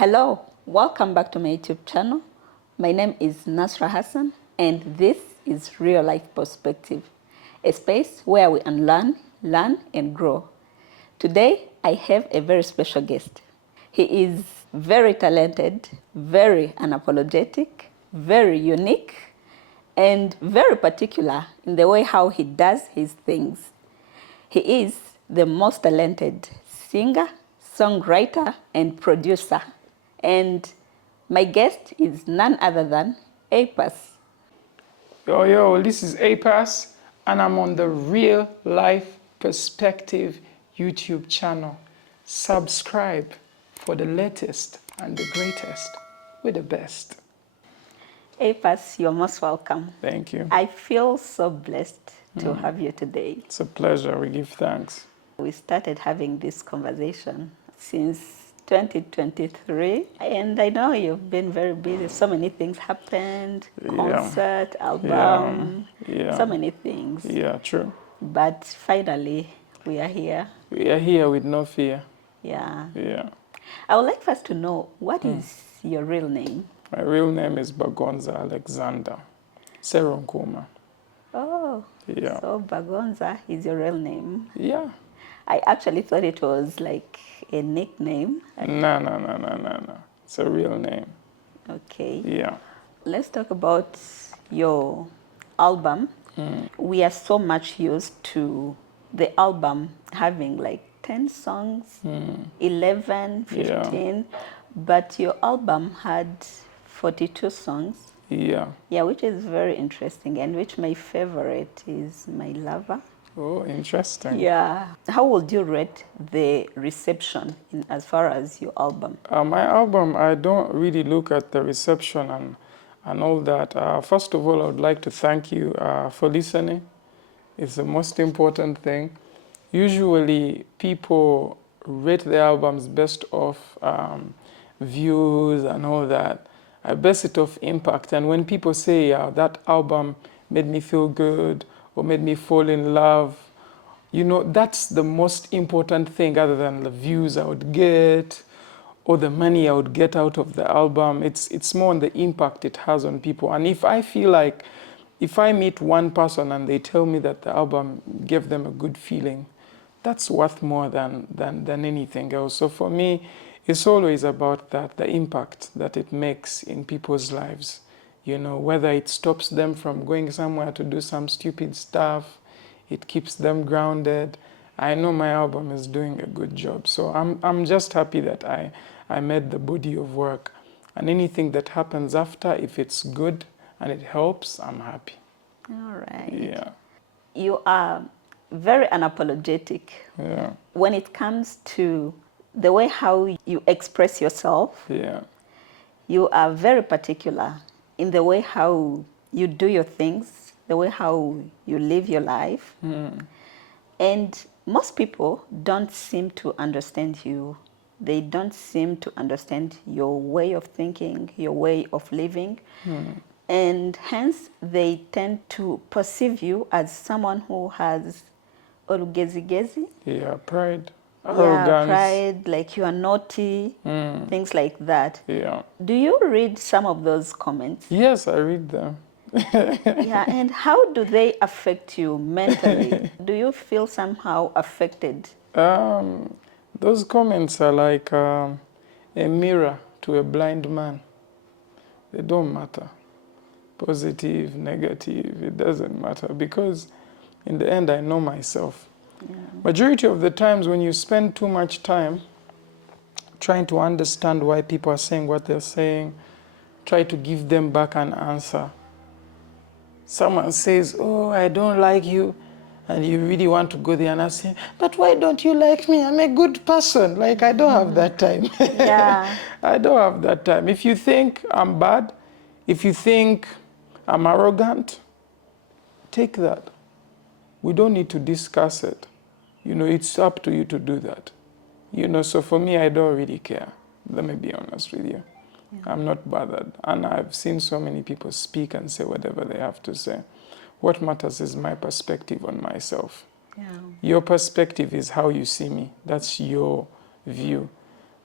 Hello, welcome back to my YouTube channel. My name is Nasra Hassan, and this is Real Life Perspective, a space where we unlearn, learn, and grow. Today, I have a very special guest. He is very talented, very unapologetic, very unique, and very particular in the way how he does his things. He is the most talented singer, songwriter, and producer. And my guest is none other than Apas. Yo, this is Apas, and I'm on the Real Life Perspective YouTube channel. Subscribe for the latest and the greatest. We're the best. Apas, you're most welcome. Thank you. I feel so blessed to have you today. It's a pleasure. We give thanks. We started having this conversation since 2023, and I know you've been very busy. So many things happened, concert, album, so many things. Yeah, true. But finally, we are here. We are here with no fear. Yeah. Yeah. I would like first to know, what is your real name? My real name is Bagonza Alexander Seronkuma. Oh, Yeah. so Bagonza is your real name. Yeah. I actually thought it was like a nickname. No. It's a real name. Okay. Yeah. Let's talk about your album. We are so much used to the album having like 10 songs, 11, 15, but your album had 42 songs. Yeah. Yeah, which is very interesting, and which my favorite is My Lover. Oh, interesting. Yeah. How would you rate the reception in as far as your album? My album, I don't really look at the reception and all that. First of all, I would like to thank you for listening. It's the most important thing. Usually, people rate the albums based off views and all that. I base it off impact. And when people say, that album made me feel good or made me fall in love, you know, that's the most important thing other than the views I would get or the money I would get out of the album. It's more on the impact it has on people. And if I feel like, if I meet one person and they tell me that the album gave them a good feeling, that's worth more than anything else. So for me, it's always about that, the impact that it makes in people's lives. You know, whether it stops them from going somewhere to do some stupid stuff, it keeps them grounded. I know my album is doing a good job. So I'm just happy that I made the body of work. And anything that happens after, if it's good and it helps, I'm happy. All right. Yeah. You are very unapologetic. Yeah. When it comes to the way how you express yourself, Yeah. you are very particular in the way how you do your things, the way how you live your life. And most people don't seem to understand you. They don't seem to understand your way of thinking, your way of living. And hence, they tend to perceive you as someone who has orugezi-gezi. Yeah, pride, Yeah, arrogance. pride, like you are naughty, things like that. Yeah. Do you read some of those comments? Yes, I read them. Yeah, and how do they affect you mentally? Do you feel somehow affected? Those comments are like a mirror to a blind man. They don't matter. Positive, negative, it doesn't matter, because in the end I know myself. Majority of the times when you spend too much time trying to understand why people are saying what they're saying, try to give them back an answer. Someone says, oh, I don't like you, and you really want to go there and ask him, but why don't you like me? I'm a good person. Like, I don't have that time. Yeah. I don't have that time. If you think I'm bad, if you think I'm arrogant, take that. We don't need to discuss it. You know, it's up to you to do that. You know, so for me, I don't really care. Let me be honest with you. I'm not bothered. And I've seen so many people speak and say whatever they have to say. What matters is my perspective on myself. Yeah. Your perspective is how you see me. That's your view.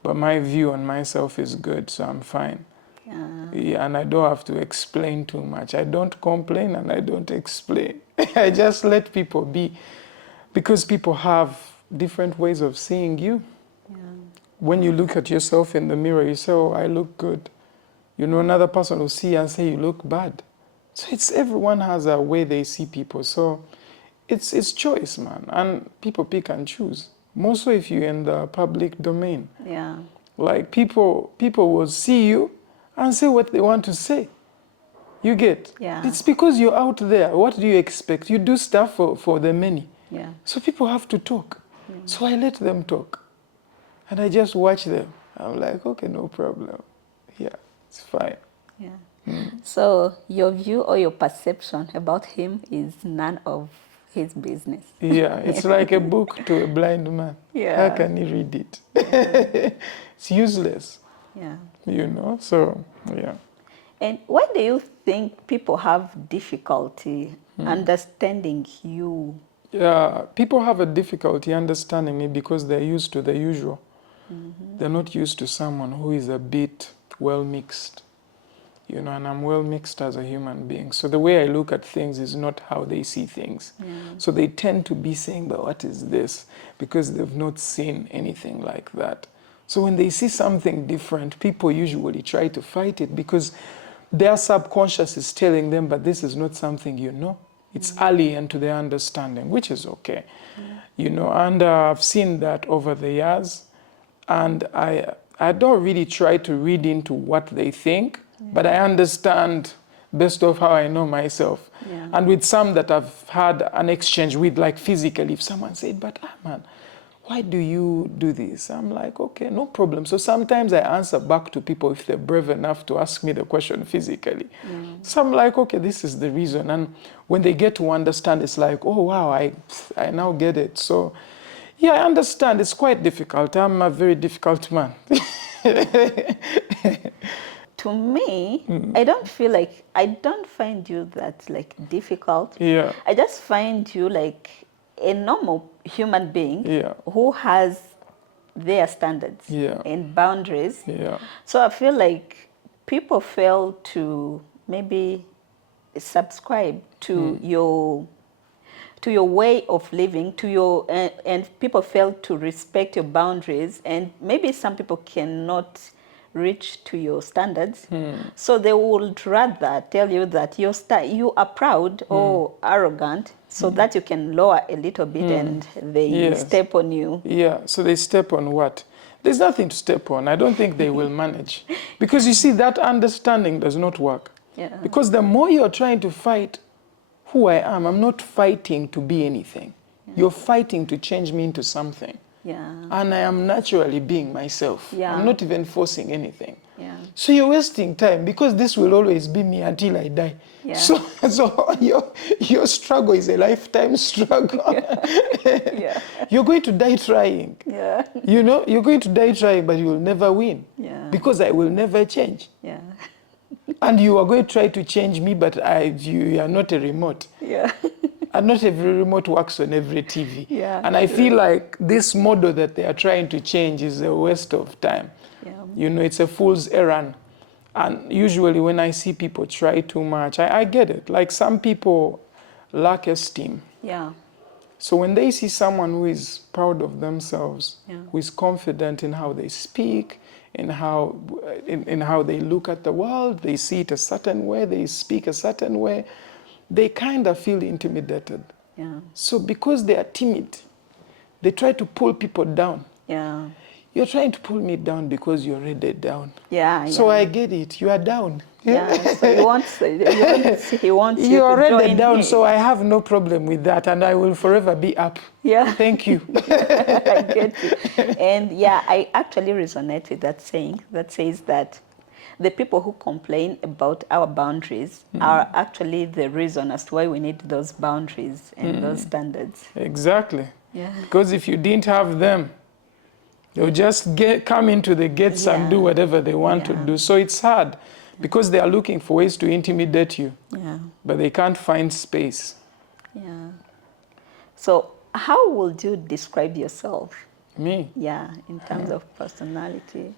but my view on myself is good, so I'm fine. Yeah, and I don't have to explain too much. I don't complain and I don't explain. I just let people be, because people have different ways of seeing you. When you look at yourself in the mirror, you say, oh, I look good. You know, another person will see and say, you look bad. So it's, everyone has a way they see people. So it's choice, man. And people pick and choose. More so if you're in the public domain. Yeah. Like people will see you and say what they want to say. You get? Yeah. It's because you're out there. What do you expect? You do stuff for the many. Yeah. So people have to talk. So I let them talk. And I just watch them. I'm like, okay, no problem. Yeah, it's fine. Yeah. So your view or your perception about him is none of his business. Yeah, it's like a book to a blind man. Yeah. How can he read it? It's useless, Yeah. you know? So, yeah. And why do you think people have difficulty understanding you? Yeah, people have a difficulty understanding me because they're used to the usual. They're not used to someone who is a bit well mixed, you know, and I'm well mixed as a human being. So the way I look at things is not how they see things. So they tend to be saying, but what is this? Because they've not seen anything like that. So when they see something different, people usually try to fight it because their subconscious is telling them, but this is not something you know. It's alien to their understanding, which is okay. You know, and I've seen that over the years. And I don't really try to read into what they think, but I understand based off how I know myself. Yeah. And with some that I've had an exchange with, like physically, if someone said, but man, why do you do this? I'm like, okay, no problem. So sometimes I answer back to people if they're brave enough to ask me the question physically. So I'm like, okay, this is the reason. And when they get to understand, it's like, oh, wow, I now get it. So yeah, I understand. It's quite difficult. I'm a very difficult man. To me, I don't feel like, I don't find you that like difficult. Yeah. I just find you like a normal human being Yeah. who has their standards Yeah. and boundaries. Yeah. So I feel like people fail to maybe subscribe to your way of living, to your and people fail to respect your boundaries, and maybe some people cannot reach to your standards. So they would rather tell you that you are proud or arrogant, so that you can lower a little bit and they Yes. step on you. Yeah, so they step on what? There's nothing to step on. I don't think they will manage. Because you see, that understanding does not work. Yeah. Because the more you're trying to fight who I am, I'm not fighting to be anything. You're fighting to change me into something. Yeah. And I am naturally being myself. Yeah. I'm not even forcing anything. Yeah. So you're wasting time because this will always be me until I die. Yeah. So your struggle is a lifetime struggle. Yeah. You're going to die trying. Yeah. You know, you're going to die trying, but you will never win. Yeah. Because I will never change. Yeah. And you are going to try to change me, but you are not a remote. Yeah. And not every remote works on every TV. Yeah, And I feel like this model that they are trying to change is a waste of time. Yeah. You know, it's a fool's errand. And usually when I see people try too much, I get it. Like some people lack esteem. Yeah. So when they see someone who is proud of themselves, Yeah. who is confident in how they speak, in how they look at the world, they see it a certain way, they speak a certain way, they kind of feel intimidated. Yeah. So because they are timid, they try to pull people down. Yeah. You're trying to pull me down because you're already down. Yeah. So yeah. I get it. You are down. Yeah. So he wants you You're to already join down, him. so I have no problem with that, and I will forever be up. Yeah. Thank you. I get you. And yeah, I actually resonate with that saying that says that the people who complain about our boundaries are actually the reason as to why we need those boundaries and those standards. Exactly. Yeah. Because if you didn't have them, they'll just come into the gates and do whatever they want to do. So it's hard because they are looking for ways to intimidate you, but they can't find space. Yeah. So how would you describe yourself? Me? Yeah, in terms of personality.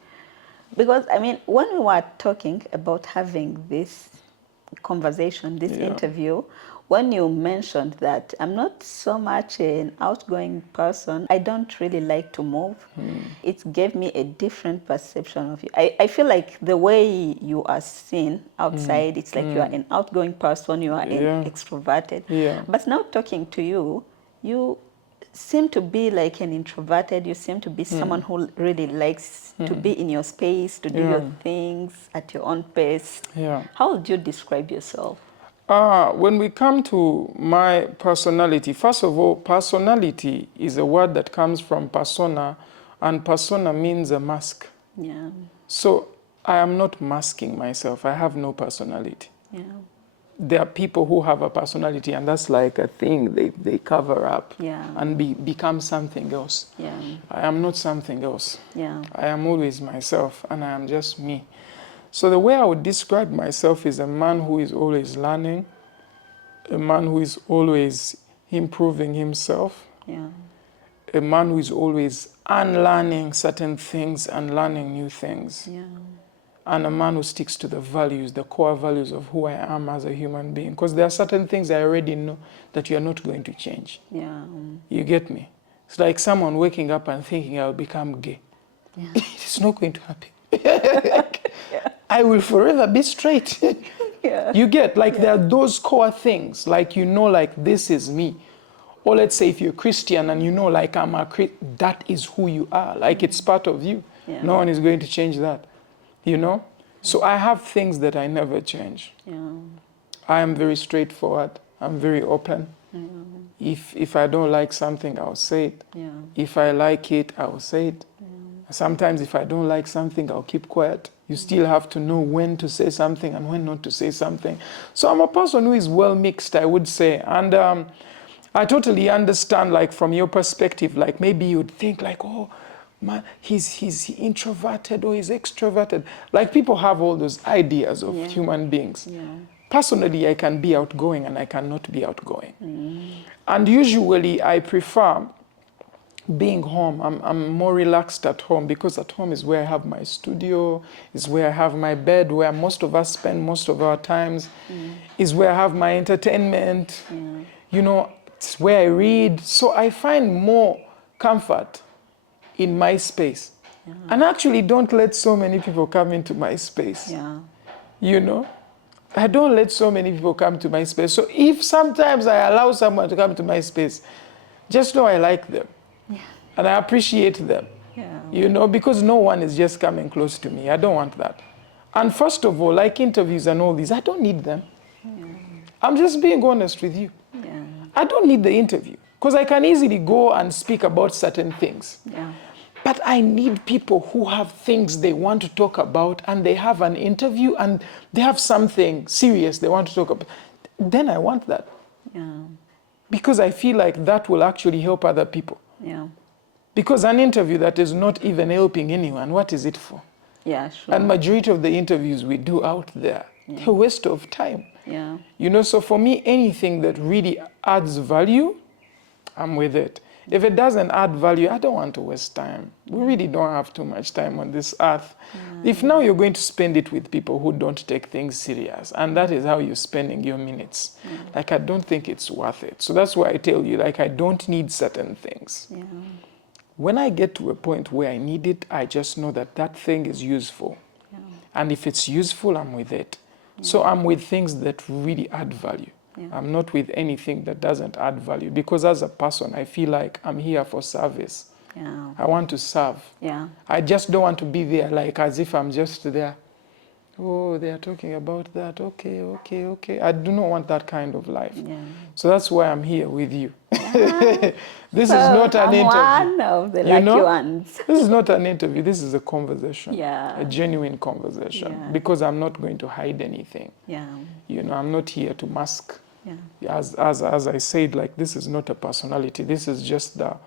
Because, I mean, when we were talking about having this conversation, this Yeah. interview, when you mentioned that I'm not so much an outgoing person, I don't really like to move, it gave me a different perception of you. I feel like the way you are seen outside, it's like you are an outgoing person, you are an Yeah. extroverted. Yeah. But now talking to you, you seem to be like an introverted. You seem to be someone who really likes to be in your space, to do your Yeah. things at your own pace. Yeah. How would you describe yourself? When we come to my personality, first of all, personality is a word that comes from persona, and persona means a mask. Yeah, So I am not masking myself. I have no personality. yeah, There are people who have a personality, and that's like a thing they cover up yeah, and become something else. yeah, I am not something else. yeah, I am always myself, and I am just me. So the way I would describe myself is a man who is always learning, a man who is always improving himself, yeah, a man who is always unlearning certain things and learning new things, yeah, and a man who sticks to the values, the core values of who I am as a human being. Because there are certain things I already know that you are not going to change. yeah, You get me? It's like someone waking up and thinking I'll become gay. yeah, It's not going to happen. I will forever be straight. yeah, You get, like, yeah, there are those core things, like, you know, like, this is me. Or let's say if you're Christian and you know, like, I'm a Christian, that is who you are. Like, it's part of you. yeah, No one is going to change that, you know? So I have things that I never change. yeah, I am very straightforward. I'm very open. If I don't like something, I'll say it. yeah, If I like it, I'll say it. Sometimes if I don't like something, I'll keep quiet. You still have to know when to say something and when not to say something. So I'm a person who is well mixed, I would say. And I totally understand, like, from your perspective, like, maybe you'd think, like, oh, man, he's introverted or he's extroverted. Like, people have all those ideas of yeah, human beings. yeah, Personally, I can be outgoing and I cannot be outgoing. And usually I prefer being home. I'm more relaxed at home because at home is where I have my studio, is where I have my bed, where most of us spend most of our times, is where I have my entertainment. You know, it's where I read. So I find more comfort in my space. And actually don't let so many people come into my space. yeah, You know? I don't let so many people come to my space. So if sometimes I allow someone to come to my space, just know I like them. And I appreciate them, yeah, you know, because no one is just coming close to me. I don't want that. And first of all, like interviews and all these, I don't need them. I'm just being honest with you. yeah, I don't need the interview because I can easily go and speak about certain things. yeah, But I need people who have things they want to talk about and they have an interview and they have something serious they want to talk about. Then I want that yeah, because I feel like that will actually help other people. yeah, Because an interview that is not even helping anyone, what is it for? yeah, sure. And majority of the interviews we do out there, they're a waste of time. Yeah, You know, so for me, anything that really adds value, I'm with it. If it doesn't add value, I don't want to waste time. We really don't have too much time on this earth. If now you're going to spend it with people who don't take things serious, and that is how you're spending your minutes, like, I don't think it's worth it. So that's why I tell you, like, I don't need certain things. yeah, When I get to a point where I need it, I just know that that thing is useful. yeah, And if it's useful, I'm with it. So I'm with things that really add value. yeah, I'm not with anything that doesn't add value because as a person, I feel like I'm here for service. yeah, I want to serve. yeah, I just don't want to be there like as if I'm just there. Oh, they are talking about that. Okay, okay, okay. I do not want that kind of life. yeah. So that's why I'm here with you. Ah, This so is not an I'm interview. one of the You lucky know? ones. This is not an interview. This is a conversation. Yeah. A genuine conversation. Yeah. Because I'm not going to hide anything. Yeah, You know, I'm not here to mask. yeah, As I said, like, this is not a personality. This is just the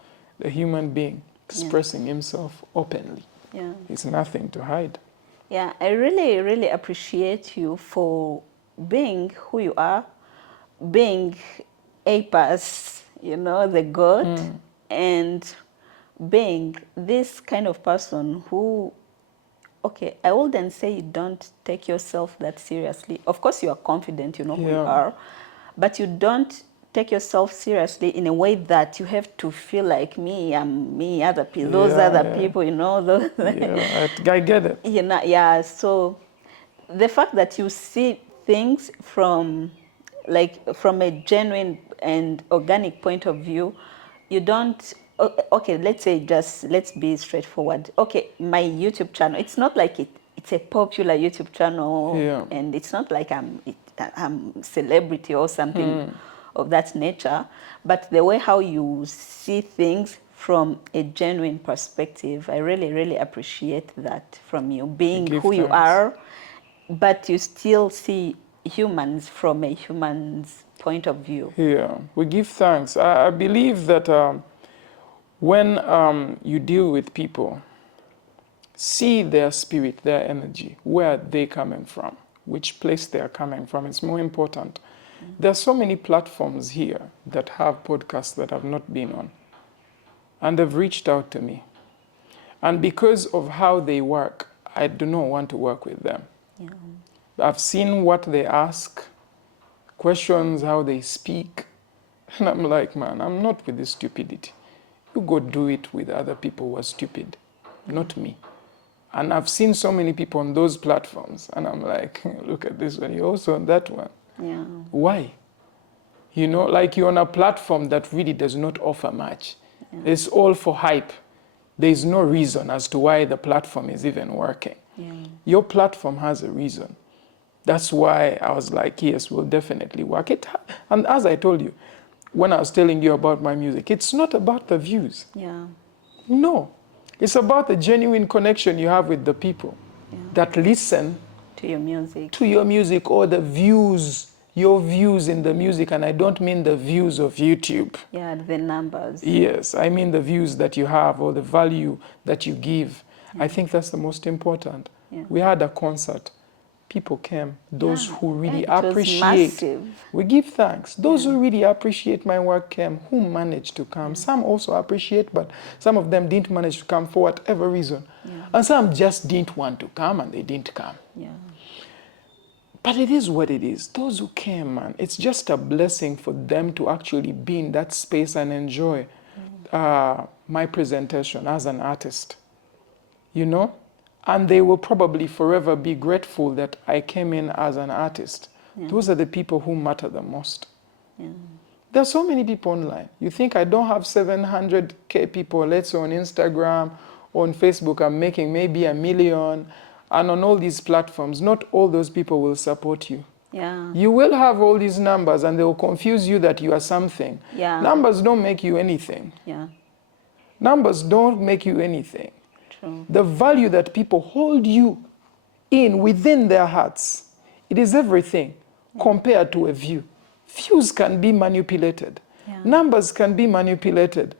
human being expressing himself openly. yeah. It's nothing to hide. Yeah, I really, really appreciate you for being who you are, being Apis, you know, the goat, and being this kind of person who, okay, I wouldn't say you don't take yourself that seriously. Of course, you are confident, you know who you Yeah. are, but you don't take yourself seriously in a way that you have to feel like me, I'm me, other people, those Yeah, other yeah. people, you know, those, Yeah, I get it. you know, yeah. So the fact that you see things from, like, from a genuine and organic point of view, you don't, okay, let's say, just let's be straightforward. Okay, my YouTube channel, it's not like it's a popular YouTube channel, Yeah. and it's not like I'm celebrity or something of that nature, but the way how you see things from a genuine perspective, I really, really appreciate that from you, I being give who you thanks. are, but you still see humans from a human's point of view. Yeah, we give thanks. I believe that when you deal with people, see their spirit, their energy, where they're coming from, which place they are coming from. It's more important. There are so many platforms here that have podcasts that I've not been on, and they've reached out to me. And because of how they work, I do not want to work with them. Yeah. I've seen what they ask, questions, how they speak, and I'm like, man, I'm not with this stupidity. You go do it with other people who are stupid, not me. And I've seen so many people on those platforms, and I'm like, look at this one, you're also on that one. Yeah. Why? You know, like you're on a platform that really does not offer much. Yeah. It's all for hype. There's no reason as to why the platform is even working. Yeah. Your platform has a reason. That's why I was like, yes, we'll definitely work it. And as I told you, when I was telling you about my music, it's not about the views. Yeah. No. It's about the genuine connection you have with the people that listen To your music. to your music, or the views, your views in the music. And I don't mean the views of YouTube. Yeah, the numbers. Yes, I mean the views that you have or the value that you give. I think that's the most important. Yeah. We had a concert. People came. Those Yeah. who really Yeah, it was appreciate. massive. We give thanks. Those who really appreciate my work came, who managed to come. Some also appreciate, but some of them didn't manage to come for whatever reason. And some just didn't want to come and they didn't come. Yeah. But it is what it is. Those who came, man, it's just a blessing for them to actually be in that space and enjoy my presentation as an artist, you know? And they will probably forever be grateful that I came in as an artist. Those are the people who matter the most. There are so many people online. You think I don't have 700K people, let's say on Instagram, on Facebook, I'm making maybe 1 million. And on all these platforms, not all those people will support you. Yeah. You will have all these numbers and they will confuse you that you are something. Yeah. Numbers don't make you anything. Yeah. Numbers don't make you anything. True. The value that people hold you in within their hearts, it is everything compared to a view. Views can be manipulated. Yeah. Numbers can be manipulated.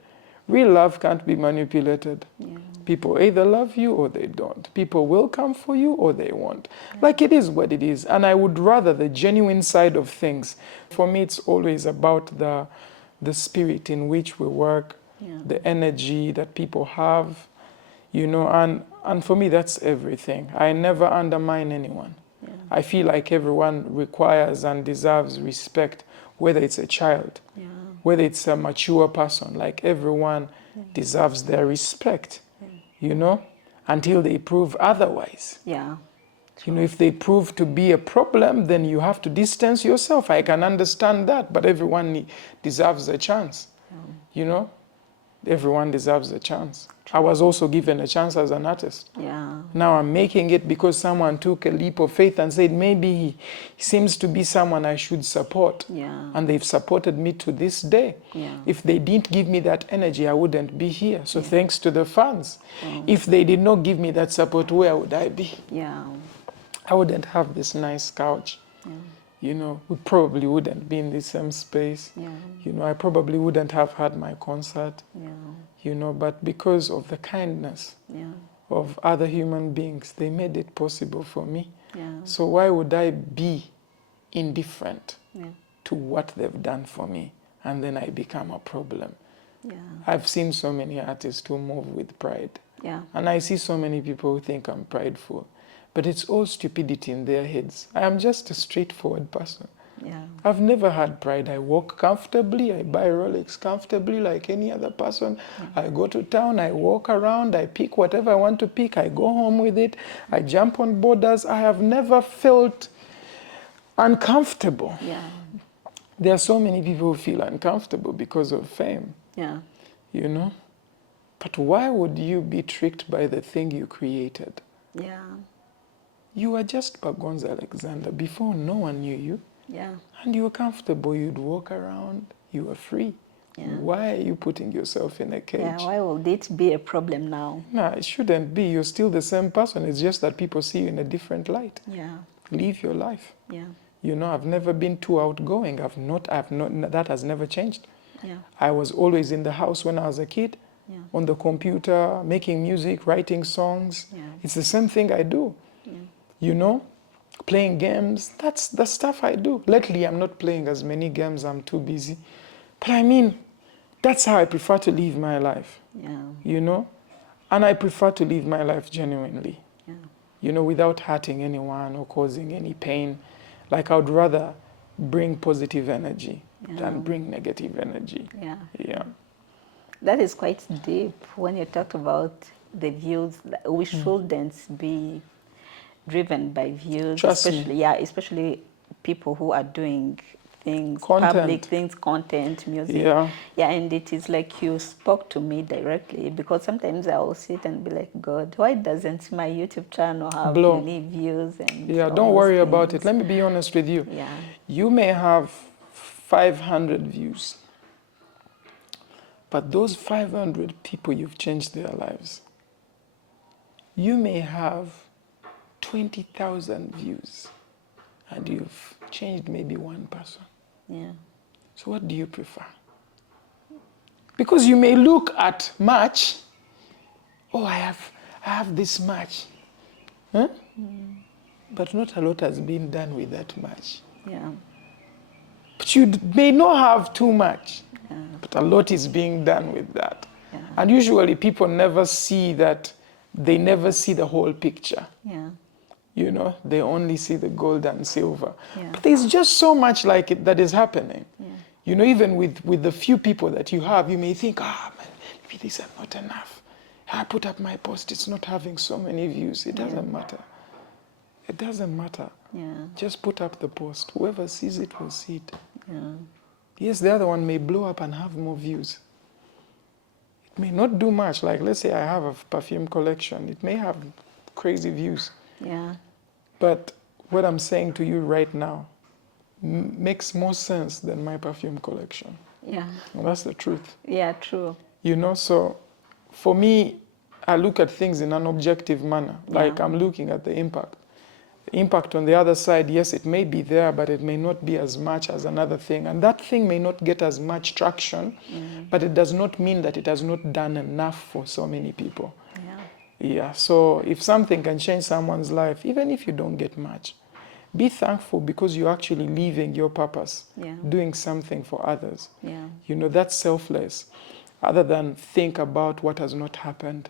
Real love can't be manipulated. Yeah. People either love you or they don't. People will come for you or they won't. Like it is what it is. And I would rather the genuine side of things. For me, it's always about the spirit in which we work, the energy that people have, you know, and for me, that's everything. I never undermine anyone. I feel like everyone requires and deserves respect, whether it's a child, whether it's a mature person, like everyone deserves their respect, you know, until they prove otherwise. Yeah. You know, if they prove to be a problem, then you have to distance yourself. I can understand that, but everyone deserves a chance, you know. Everyone deserves a chance. I was also given a chance as an artist. Yeah. Now I'm making it because someone took a leap of faith and said, maybe he seems to be someone I should support. Yeah. And they've supported me to this day. Yeah. If they didn't give me that energy, I wouldn't be here. So thanks to the fans. If they did not give me that support, where would I be? Yeah. I wouldn't have this nice couch. You know, we probably wouldn't be in the same space. Yeah. You know, I probably wouldn't have had my concert. Yeah. You know, but because of the kindness Yeah. of other human beings, they made it possible for me. Yeah. So why would I be indifferent Yeah. to what they've done for me and then I become a problem? Yeah. I've seen so many artists who move with pride. Yeah. And I see so many people who think I'm prideful. But it's all stupidity in their heads. I am just a straightforward person. Yeah. I've never had pride. I walk comfortably. I buy Rolex comfortably like any other person. I go to town. I walk around. I pick whatever I want to pick. I go home with it. I jump on borders. I have never felt uncomfortable. Yeah. There are so many people who feel uncomfortable because of fame, Yeah. you know? But why would you be tricked by the thing you created? Yeah. You were just Bagonza Alexander. Before, no one knew you. Yeah. And you were comfortable. You'd walk around. You were free. Yeah. Why are you putting yourself in a cage? Yeah. Why will it be a problem now? No, it shouldn't be. You're still the same person. It's just that people see you in a different light. Yeah. Live your life. Yeah. You know, I've never been too outgoing. That has never changed. Yeah. I was always in the house when I was a kid, Yeah. on the computer, making music, writing songs. Yeah. It's the same thing I do. Yeah. You know, playing games, that's the stuff I do. Lately, I'm not playing as many games, I'm too busy. But I mean, that's how I prefer to live my life, Yeah. you know? And I prefer to live my life genuinely, Yeah. you know, without hurting anyone or causing any pain. Like, I would rather bring positive energy than bring negative energy. Yeah. Yeah. That is quite deep when you talk about the views. We shouldn't be driven by views, Trust me. especially people who are doing things, Content. public things, content, music. Yeah. Yeah, and it is like you spoke to me directly, because sometimes I will sit and be like, God, why doesn't my YouTube channel have Blow. many views? And Yeah, all don't those worry about it. things? Let me be honest with you. Yeah, You may have 500 views, but those 500 people, you've changed their lives. You may have 20,000 views, and you've changed maybe one person. yeah, So what do you prefer? Because you may look at much, oh, I have this much. Huh? But not a lot has been done with that much. yeah, But you may not have too much, yeah, but a lot is being done with that. yeah, And usually people never see that, they never see the whole picture. yeah, You know, they only see the gold and silver. Yeah. But there's just so much like it that is happening. Yeah. You know, even with the few people that you have, you may think, man, maybe these are not enough. I put up my post, it's not having so many views. It doesn't matter. It doesn't matter. yeah, Just put up the post. Whoever sees it will see it. yeah, Yes, the other one may blow up and have more views. It may not do much. Like, let's say I have a perfume collection. It may have crazy views. yeah, But what I'm saying to you right now makes more sense than my perfume collection. yeah, And that's the truth. yeah, true. You know, so for me, I look at things in an objective manner. Like Yeah. I'm looking at the impact. The impact on the other side, yes, it may be there, but it may not be as much as another thing. And that thing may not get as much traction, but it does not mean that it has not done enough for so many people. Yeah, Yeah, so if something can change someone's life, even if you don't get much, be thankful because you're actually living your purpose, yeah, doing something for others. yeah, You know, that's selfless. Other than think about what has not happened.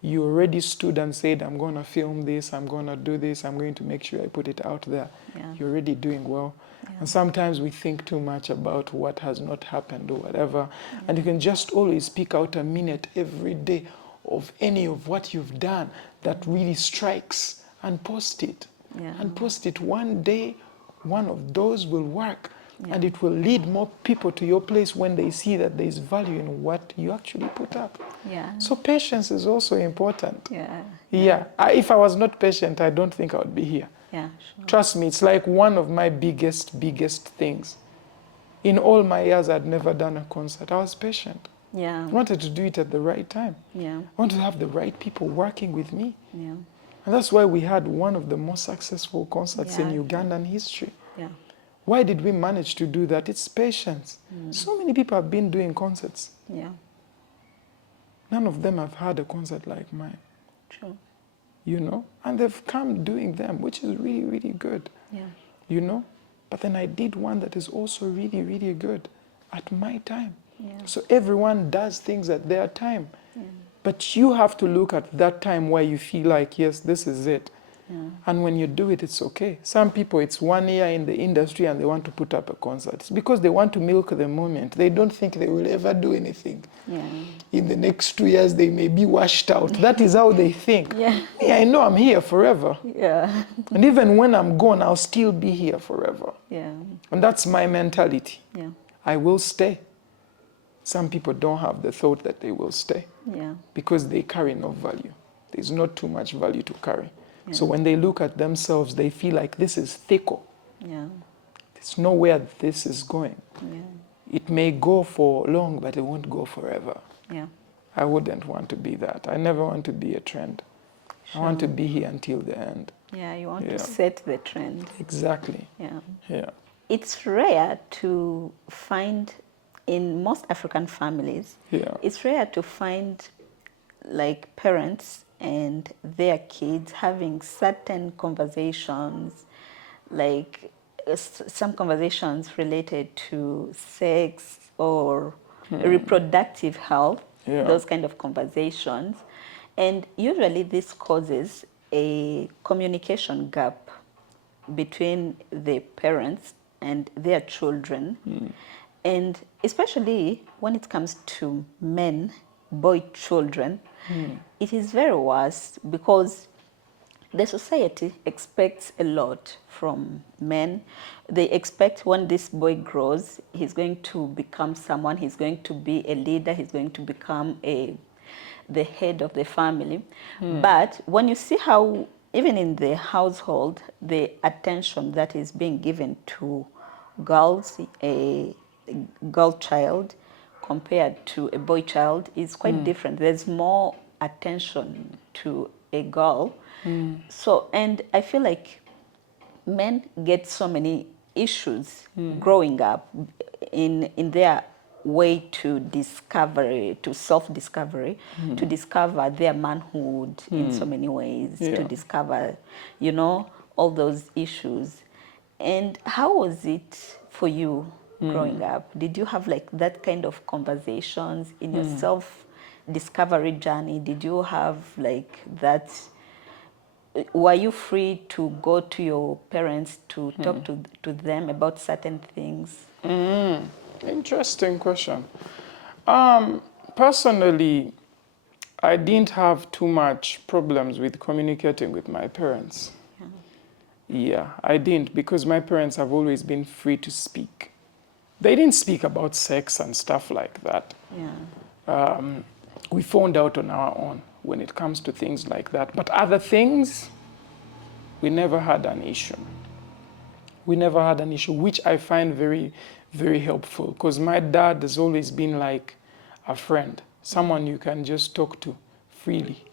You already stood and said, I'm going to film this, I'm going to do this, I'm going to make sure I put it out there. yeah, You're already doing well. And sometimes we think too much about what has not happened or whatever. And you can just always pick out a minute every day of any of what you've done that really strikes and post it. yeah, And post it one day, one of those will work. And it will lead more people to your place when they see that there is value in what you actually put up. yeah, So patience is also important. yeah, Yeah, if I was not patient, I don't think I would be here. yeah, sure. Trust me, it's like one of my biggest things. In all my years, I'd never done a concert. I was patient. Yeah, I wanted to do it at the right time. yeah, I wanted to have the right people working with me. yeah, And that's why we had one of the most successful concerts in Yeah. Ugandan history. yeah, Why did we manage to do that? It's patience. So many people have been doing concerts. yeah, None of them have had a concert like mine, true. you know? And they've come doing them, which is really, really good, Yeah, you know? But then I did one that is also really, really good at my time. So everyone does things at their time. But you have to look at that time where you feel like, yes, this is it. And when you do it, it's okay. Some people, it's 1 year in the industry and they want to put up a concert. It's because they want to milk the moment. They don't think they will ever do anything. In the next 2 years, they may be washed out. That is how they think. Me, I know I'm here forever. And even when I'm gone, I'll still be here forever. And that's my mentality. I will stay. Some people don't have the thought that they will stay because they carry no value. There's not too much value to carry. So when they look at themselves, they feel like this is fickle. There's nowhere this is going. It may go for long, but it won't go forever. I wouldn't want to be that. I never want to be a trend. I want to be here until the end. You want to set the trend. Exactly. It's rare to find, in most African families, it's rare to find like parents and their kids having certain conversations, like some conversations related to sex or reproductive health, those kind of conversations. And usually this causes a communication gap between the parents and their children. And especially when it comes to men, boy children, it is very worse because the society expects a lot from men. They expect when this boy grows, he's going to become someone, he's going to be a leader, he's going to become the head of the family. But when you see how, even in the household, the attention that is being given to girls, a girl child compared to a boy child is quite different. There's more attention to a girl. So, and I feel like men get so many issues growing up in their way to discovery, to self-discovery, to discover their manhood in so many ways, to discover, you know, all those issues. And how was it for you growing up? Did you have like that kind of conversations in your self-discovery journey? Did you have like that? Were you free to go to your parents to talk to them about certain things? Interesting question. Personally, I didn't have too much problems with communicating with my parents. Yeah, I didn't, because my parents have always been free to speak. They didn't speak about sex and stuff like that. We found out on our own when it comes to things like that. But other things, we never had an issue. We never had an issue, which I find very, very helpful, because my dad has always been like a friend, someone you can just talk to freely.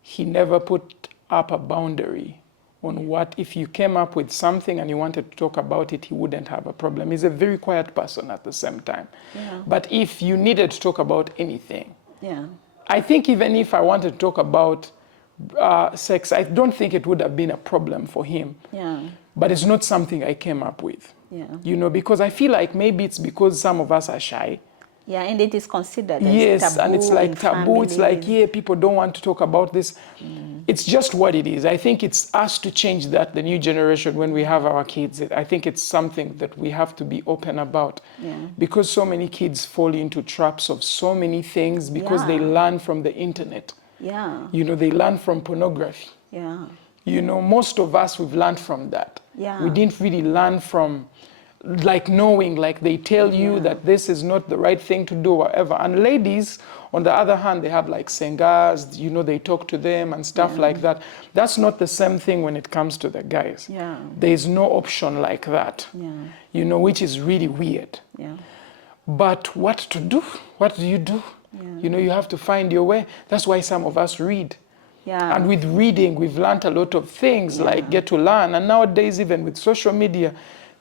He never put up a boundary on what, if you came up with something and you wanted to talk about it, he wouldn't have a problem. He's a very quiet person at the same time. But if you needed to talk about anything, I think even if I wanted to talk about sex, I don't think it would have been a problem for him. But it's not something I came up with. You know, because I feel like maybe it's because some of us are shy. And it is considered as taboo. And it's like taboo. It's like, people don't want to talk about this. It's just what it is. I think it's us to change that, the new generation, when we have our kids. I think it's something that we have to be open about. Because so many kids fall into traps of so many things because they learn from the internet. You know, they learn from pornography. You know, most of us, we've learned from that. We didn't really learn from like knowing, like they tell you that this is not the right thing to do, whatever. And ladies, on the other hand, they have like singers, you know, they talk to them and stuff like that. That's not the same thing when it comes to the guys. There's no option like that, you know, which is really weird. But what to do? What do you do? You know, you have to find your way. That's why some of us read. And with reading, we've learned a lot of things, like get to learn. And nowadays, even with social media,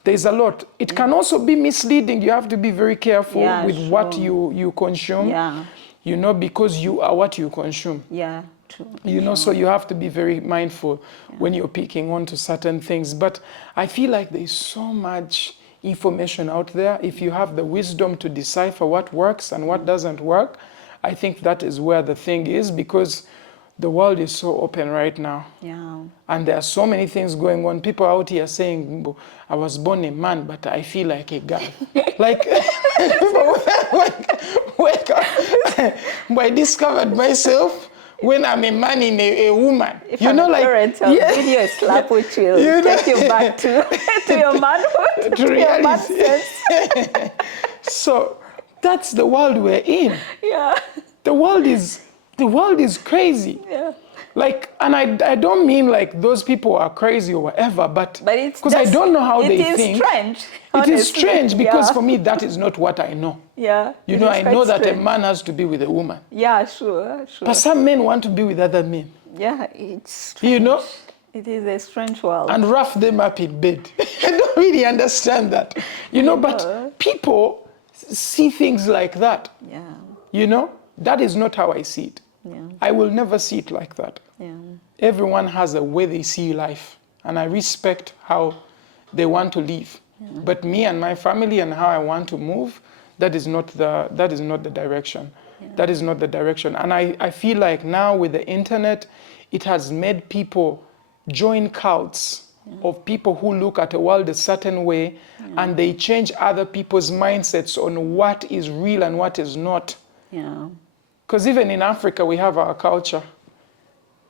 there's a lot. It can also be misleading. You have to be very careful with what you consume, you know, because you are what you consume. True. You know, so you have to be very mindful when you're picking on to certain things. But I feel like there's so much information out there, if you have the wisdom to decipher what works and what doesn't work, I think that is where the thing is, because the world is so open right now. Yeah. And there are so many things going on. People out here saying, I was born a man, but I feel like a girl. Like, I discovered myself when I'm a man in a woman. If I'm a parent, I'll give you a slap which will take you back to your manhood, to your man sense. So that's the world we're in. Yeah. The world is crazy. Yeah. Like, and I don't mean like those people are crazy or whatever, but it's because I don't know how they think. It is strange. It is strange because for me that is not what I know. Yeah. You know, I know that a man has to be with a woman. Yeah, sure. But some men want to be with other men. Yeah, it's strange. You know? It is a strange world. And rough them up in bed. I don't really understand that. You know, but people see things like that. Yeah. You know? That is not how I see it. Yeah. I will never see it like that. Yeah. Everyone has a way they see life, and I respect how they want to live. Yeah. But me and my family and how I want to move, that is not the direction. Yeah. That is not the direction. And I feel like now with the internet, it has made people join cults of people who look at the world a certain way, and they change other people's mindsets on what is real and what is not. Yeah. Because even in Africa, we have our culture.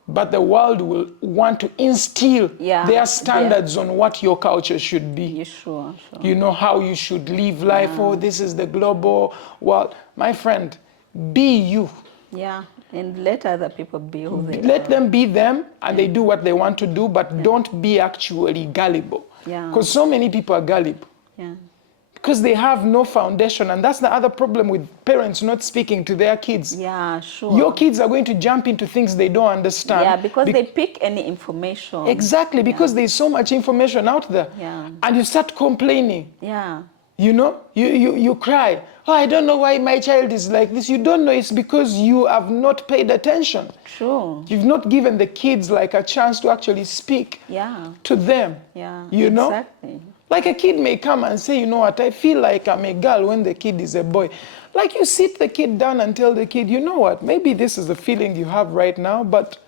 But the world will want to instill their standards on what your culture should be. Yeah, sure. You know, how you should live life. Yeah. Oh, this is the global world. My friend, be you. Yeah, and let other people be who they are. Let them be them, and they do what they want to do, but don't be actually gullible. Yeah. Because so many people are gullible. Yeah. Because they have no foundation, and that's the other problem with parents not speaking to their kids. Yeah, sure. Your kids are going to jump into things they don't understand. Yeah, because they pick any information. Exactly, because there's so much information out there. Yeah. And you start complaining. Yeah. You know, you cry. Oh, I don't know why my child is like this. You don't know, it's because you have not paid attention. True. You've not given the kids like a chance to actually speak to them. Yeah, you know? Exactly. Like a kid may come and say, you know what, I feel like I'm a girl when the kid is a boy. Like you sit the kid down and tell the kid, you know what, maybe this is the feeling you have right now, but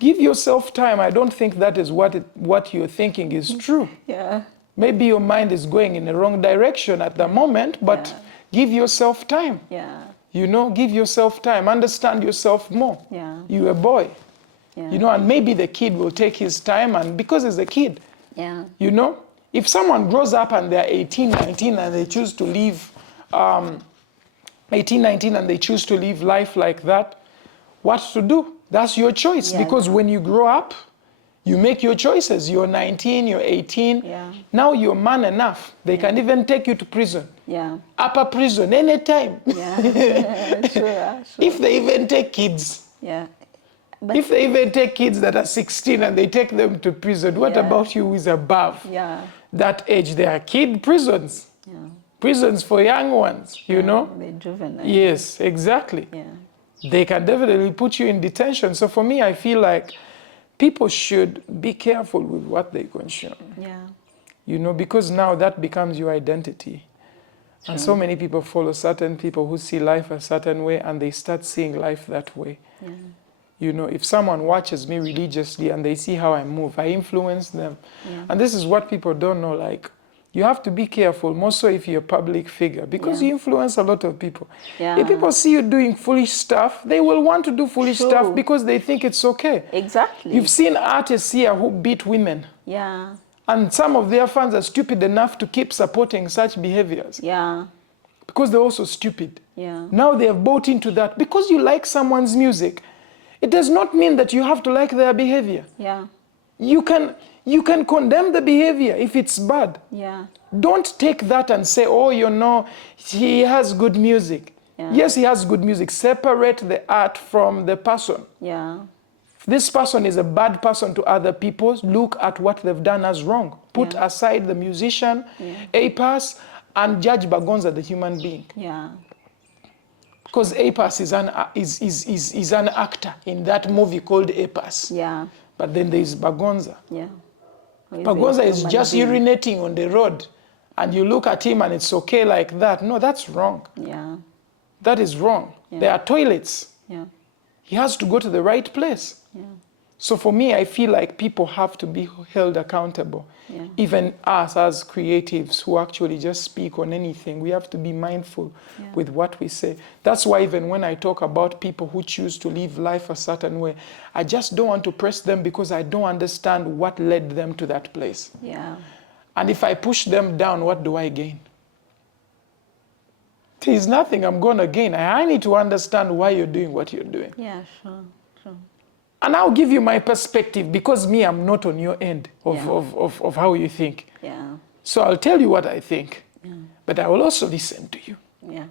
give yourself time. I don't think that is what you're thinking is true. Yeah. Maybe your mind is going in the wrong direction at the moment, but give yourself time. Yeah. You know, give yourself time. Understand yourself more. Yeah. You're a boy. Yeah. You know, and maybe the kid will take his time, and because he's a kid, you know, if someone grows up and they're 18, 19 and they choose to live 18, 19 and they choose to live life like that, what to do? That's your choice. Because when you grow up, you make your choices. You're 19, you're 18. Yeah. Now you're man enough. They can even take you to prison. Yeah. Upper prison, anytime. Yeah. Sure. If they even take kids. Yeah. But if they even take kids that are 16 and they take them to prison, what about you who is above that age? There are kid prisons. Yeah. Prisons for young ones, you know? They're juvenile. Yes, exactly. Yeah. They can definitely put you in detention. So for me, I feel like people should be careful with what they consume. Yeah. You know, because now that becomes your identity. True. And so many people follow certain people who see life a certain way, and they start seeing life that way. Yeah. You know, if someone watches me religiously and they see how I move, I influence them. Yeah. And this is what people don't know, like, you have to be careful, more so if you're a public figure, because you influence a lot of people. Yeah. If people see you doing foolish stuff, they will want to do foolish stuff because they think it's okay. Exactly. You've seen artists here who beat women. Yeah. And some of their fans are stupid enough to keep supporting such behaviors. Yeah. Because they're also stupid. Yeah. Now they have bought into that. Because you like someone's music, it does not mean that you have to like their behavior. Yeah. You can condemn the behavior if it's bad. Yeah. Don't take that and say, oh, you know, he has good music. Yeah. Yes, he has good music. Separate the art from the person. Yeah. If this person is a bad person to other people, look at what they've done as wrong. Put aside the musician, A-Pass, and judge Bagonza, the human being. Yeah. Because A-Pass is an actor in that movie called A-Pass. Yeah. But then there is Bagonza. Yeah. Bagonza is just urinating on the road and you look at him and it's okay like that. No, that's wrong. Yeah. That is wrong. Yeah. There are toilets. Yeah. He has to go to the right place. Yeah. So for me, I feel like people have to be held accountable. Yeah. Even us as creatives who actually just speak on anything, we have to be mindful with what we say. That's why even when I talk about people who choose to live life a certain way, I just don't want to press them because I don't understand what led them to that place. Yeah. And if I push them down, what do I gain? There's nothing I'm going to gain. I need to understand why you're doing what you're doing. Yeah, sure. Sure. And I'll give you my perspective because me, I'm not on your end of how you think. Yeah. So I'll tell you what I think, but I will also listen to you. Yeah.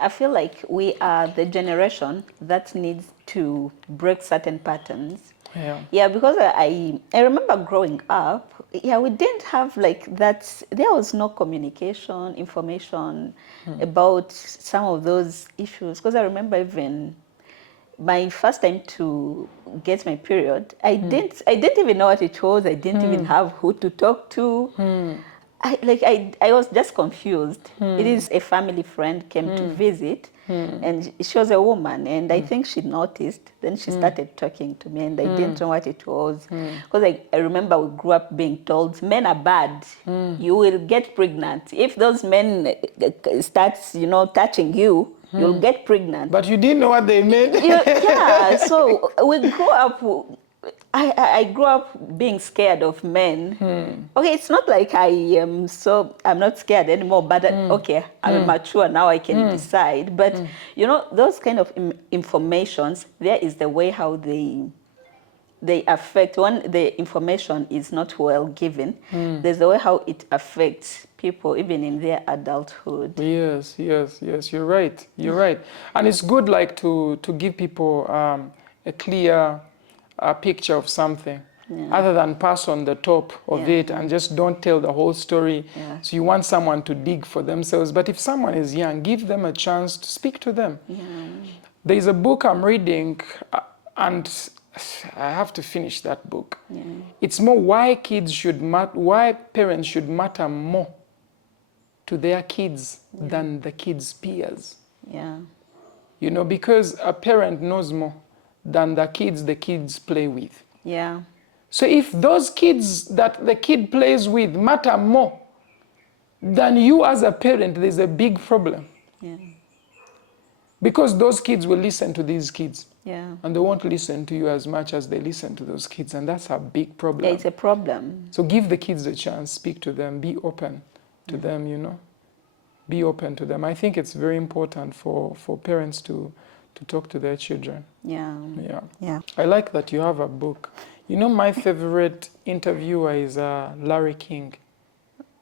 I feel like we are the generation that needs to break certain patterns. Yeah. Yeah, because I remember growing up, yeah, we didn't have like that, there was no communication, information about some of those issues. Because I remember even my first time to get my period, I didn't even know what it was. I didn't even have who to talk to. I was just confused. It is a family friend came to visit, and she was a woman, and I think she noticed. Then she started talking to me, and I didn't know what it was. Because I remember we grew up being told, men are bad. You will get pregnant. If those men start, touching you, you'll get pregnant. But you didn't know what they meant. Yeah, so we grew up, I grew up being scared of men. Okay, it's not like I'm not scared anymore, but okay, I'm mature now, I can decide. But, those kind of informations, there is the way how they affect, when the information is not well given, there's the way how it affects people even in their adulthood. Yes, you're right. You're right. And it's good like to give people a clear picture of something other than pass on the top of it and just don't tell the whole story. Yeah. So you want someone to dig for themselves. But if someone is young, give them a chance to speak to them. Yeah. There's a book I'm reading and I have to finish that book. Yeah. It's more why parents should matter more to their kids than the kids' peers. Yeah. Because a parent knows more than the kids play with. Yeah. So if those kids that the kid plays with matter more than you as a parent, there's a big problem. Yeah. Because those kids will listen to these kids. Yeah. And they won't listen to you as much as they listen to those kids. And that's a big problem. Yeah, it's a problem. So give the kids a chance, speak to them, be open to them, Be open to them. I think it's very important for parents to talk to their children. Yeah. Yeah. Yeah. I like that you have a book. My favorite interviewer is Larry King.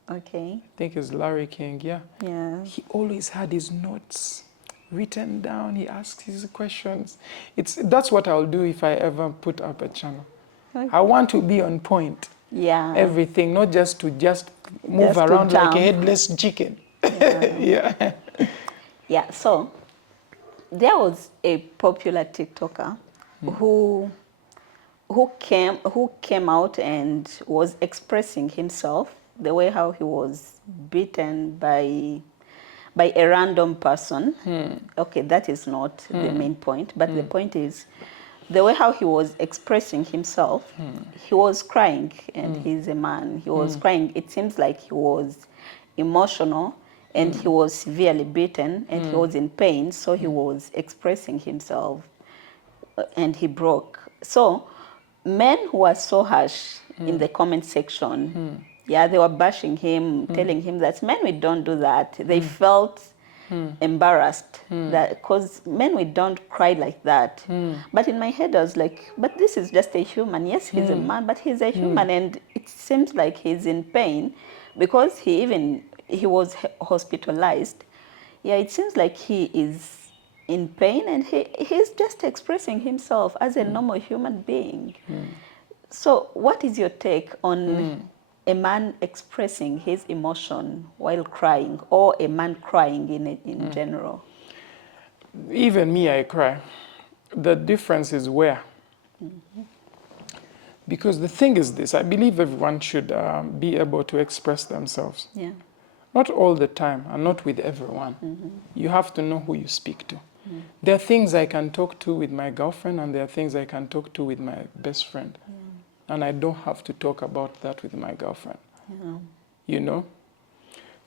Okay. I think it's Larry King, yeah. Yeah. He always had his notes written down. He asks his questions. That's what I'll do if I ever put up a channel. Okay. I want to be on point. Yeah. Everything, not just to move around like a headless chicken. Yeah. Yeah. So there was a popular TikToker who came out and was expressing himself the way how he was beaten by a random person. Okay, that is not the main point, but the point is the way how he was expressing himself. He was crying, and he's a man. He was crying. It seems like he was emotional, and he was severely beaten, and he was in pain, so he was expressing himself, and he broke. So men who were so harsh in the comment section, they were bashing him, telling him that men, we don't do that. They felt embarrassed that because men, we don't cry like that. But in my head I was like, but this is just a human. Yes, he's a man, but he's a human, and it seems like he's in pain because he was hospitalized. Yeah, it seems like he is in pain, and he's just expressing himself as a normal human being. So what is your take on a man expressing his emotion while crying, or a man crying in general? Even me, I cry. The difference is where. Because the thing is this, I believe everyone should be able to express themselves. Yeah. Not all the time, and not with everyone. You have to know who you speak to. There are things I can talk to with my girlfriend, and there are things I can talk to with my best friend. And I don't have to talk about that with my girlfriend. Yeah. You know?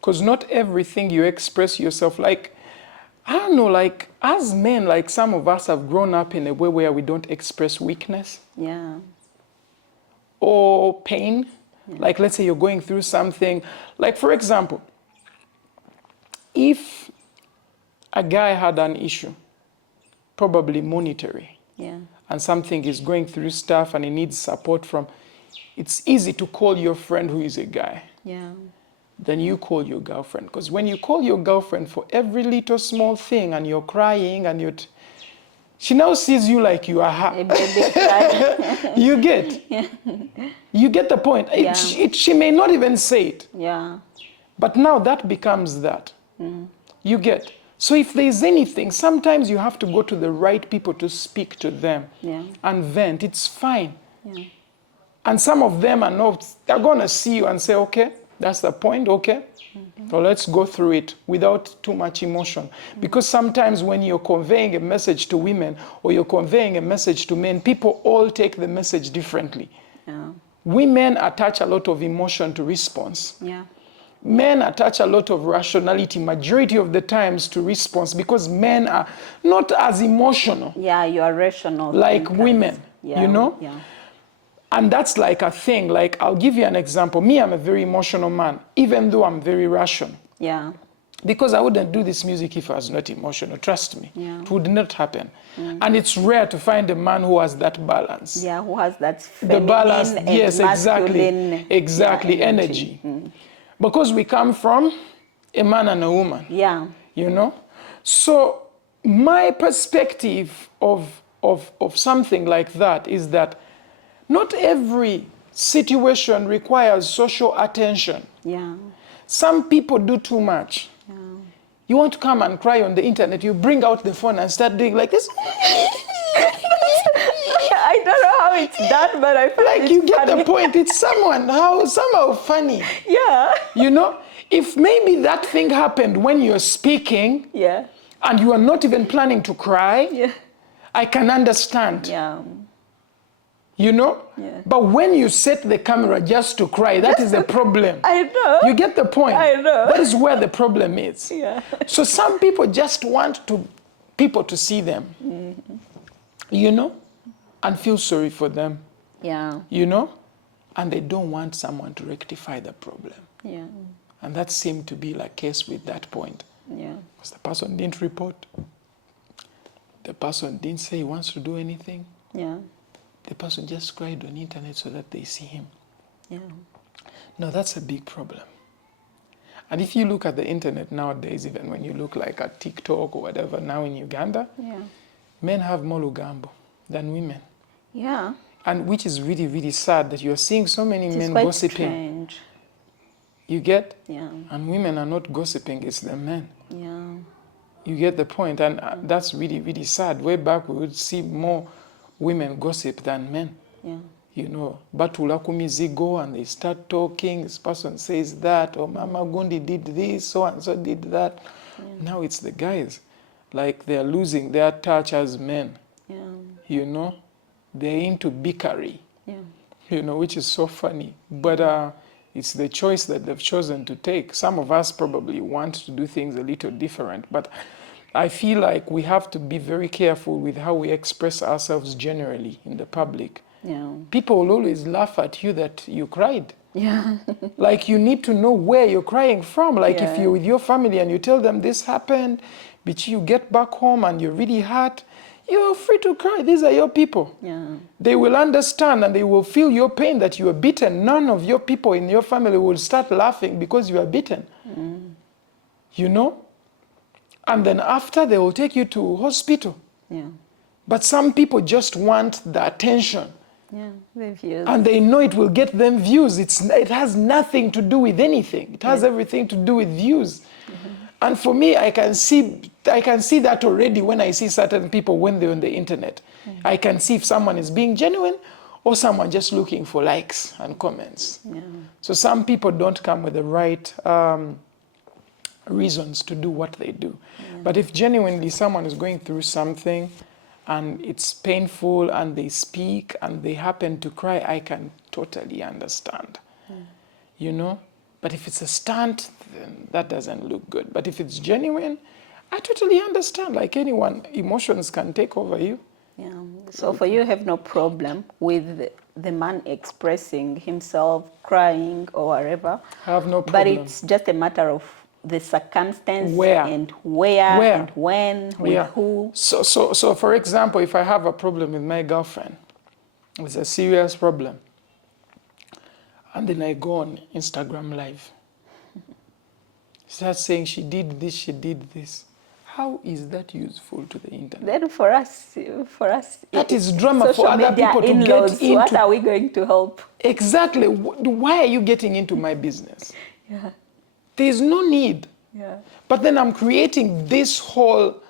Because not everything you express yourself, like, I don't know, like, as men, like, some of us have grown up in a way where we don't express weakness Yeah. or pain. Like, let's say you're going through something. Like, for example, if a guy had an issue, probably monetary, Yeah. and something is going through stuff and he needs support from, it's easy to call your friend who is a guy. Yeah. Then you call your girlfriend. Because when you call your girlfriend for every little small thing and you're crying and she now sees you like you are her. A baby cry. You get? You get the point. Yeah. She may not even say it. Yeah. But now that becomes that. You get? So if there's anything, sometimes you have to go to the right people to speak to them and vent. It's fine. Yeah. And some of them are not, they're going to see you and say, okay, that's the point, okay. So let's go through it without too much emotion. Because sometimes when you're conveying a message to women or you're conveying a message to men, people all take the message differently. Yeah. Women attach a lot of emotion to response. Yeah. Men attach a lot of rationality, majority of the times, to response because men are not as emotional. Yeah, you are rational. Like sometimes. women, Yeah. you know? Yeah. And that's like a thing. Like, I'll give you an example. Me, I'm a very emotional man, even though I'm very rational. Yeah. Because I wouldn't do this music if I was not emotional. Trust me. Yeah. It would not happen. And it's rare to find a man who has that balance. Yeah, who has that The feminine balance, and yes, masculine, exactly, energy. Because we come from a man and a woman. Yeah. You know? So my perspective of something like that is that not every situation requires social attention. Yeah. Some people do too much. Yeah. You want to come and cry on the internet, you bring out the phone and start doing like this. I don't know how it's done, but I feel Like, you get the point. It's somehow funny. Yeah. You know, if maybe that thing happened when you're speaking Yeah. and you are not even planning to cry, Yeah. I can understand. Yeah. You know? Yeah. But when you set the camera just to cry, that is the problem. I know. You get the point? I know. That is where the problem is. Yeah. So some people just want people to see them, you know, and feel sorry for them, Yeah. you know, and they don't want someone to rectify the problem. Yeah. And that seemed to be the case with that point. Yeah. Because the person didn't report. The person didn't say he wants to do anything. Yeah. The person just cried on the internet so that they see him. Yeah. No, that's a big problem. And if you look at the internet nowadays, even when you look like at TikTok or whatever now in Uganda, Yeah. men have more lugambo than women. Yeah. And which is really, really sad that you're seeing so many It's men quite gossiping. strange. You get? Yeah. And women are not gossiping, it's the men. Yeah. You get the point? And that's really, really sad. Way back, we would see more women gossip than men. Yeah. You know, batula kumizigo, and they start talking. This person says that, or Mama Gundi did this, so and so did that. Yeah. Now it's the guys. Like, they're losing their touch as men. Yeah. You know, they're into bickery. Yeah. You know, which is so funny. But it's the choice that they've chosen to take. Some of us probably want to do things a little different, but I feel like we have to be very careful with how we express ourselves generally in the public. Yeah. People will always laugh at you that you cried. Yeah. Like, you need to know where you're crying from. Like, if Yeah. you're with your family and you tell them this happened, but you get back home and you're really hurt, you're free to cry. These are your people. Yeah. They will understand and they will feel your pain that you are beaten. None of your people in your family will start laughing because you are beaten. You know? And then after, they will take you to hospital. Yeah. But some people just want the attention. Yeah. The views. And they know it will get them views. It has nothing to do with anything. It has everything to do with views. And for me, I can see that already when I see certain people when they're on the internet. I can see if someone is being genuine or someone just looking for likes and comments. Yeah. So some people don't come with the right reasons to do what they do. But if genuinely someone is going through something and it's painful and they speak and they happen to cry, I can totally understand, you know? But if it's a stunt, then that doesn't look good. But if it's genuine, I totally understand. Like anyone, emotions can take over you. Yeah. So for you, have no problem with the man expressing himself, crying or whatever. I have no But problem. it's just a matter of the circumstance Where? and where and when, with Yeah. who. So for example, if I have a problem with my girlfriend, it's a serious problem, and then I go on Instagram Live, start saying she did this. How is that useful to the internet? Then for us, That is drama for social other media people to in-laws, get into. what are we going to help? Exactly. Why are you getting into my business? Yeah. There is no need. Yeah. But then I'm creating this whole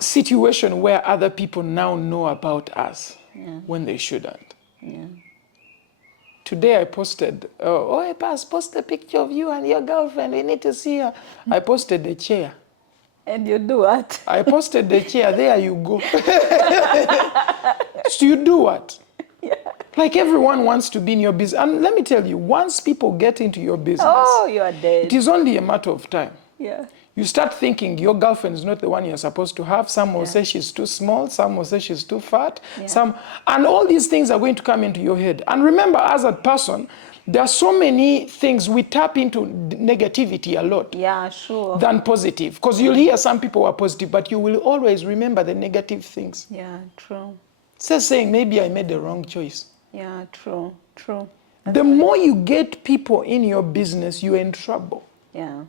situation where other people now know about us when they shouldn't. Yeah. Today I posted, hey, post a picture of you and your girlfriend. We need to see her. I posted a chair. And you do what? I posted the chair. There you go. So you do what? Yeah. Like everyone wants to be in your business. And let me tell you, once people get into your business, Oh, you are dead. it is only a matter of time. Yeah. You start thinking your girlfriend is not the one you're supposed to have. Some will say she's too small. Some will say she's too fat. Yeah. And all these things are going to come into your head. And remember, as a person, there are so many things we tap into negativity a lot. Yeah, sure. Than positive. Because you'll hear some people are positive, but you will always remember the negative things. Yeah, true. It's just saying, maybe I made the wrong choice. Yeah, true. The more you get people in your business, you're in trouble. Yeah.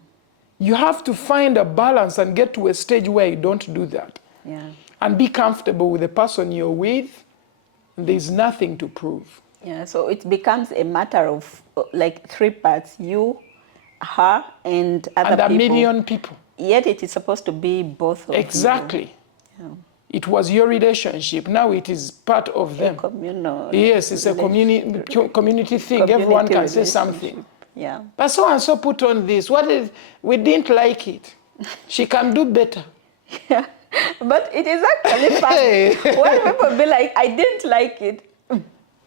You have to find a balance and get to a stage where you don't do that. Yeah. And be comfortable with the person you're with. There's nothing to prove. Yeah, so it becomes a matter of like three parts: you, her, and other And a people. million people. Yet it is supposed to be both of Exactly. you. Yeah. It was your relationship. Now it is part of them. A communal. Yes, it's a community thing. Everyone can say something. Yeah. But so and so put on this. We didn't like it. She can do better. Yeah. But it is actually fun. When people be like, I didn't like it.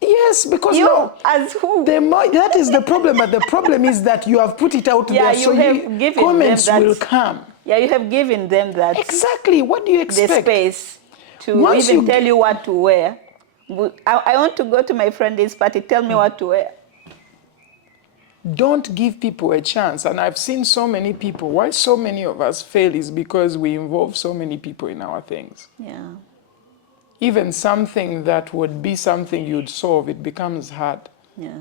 Yes, because You, now, as who? that is the problem. But the problem is that you have put it out there, you so have given comments them that, will come. Yeah, you have given them that. Exactly. What do you expect? The space to Once even tell you what to wear. I want to go to my friend's party, tell me what to wear. Don't give people a chance. And I've seen so many people. Why so many of us fail is because we involve so many people in our things. Yeah. Even something that would be something you'd solve, it becomes hard. Yeah.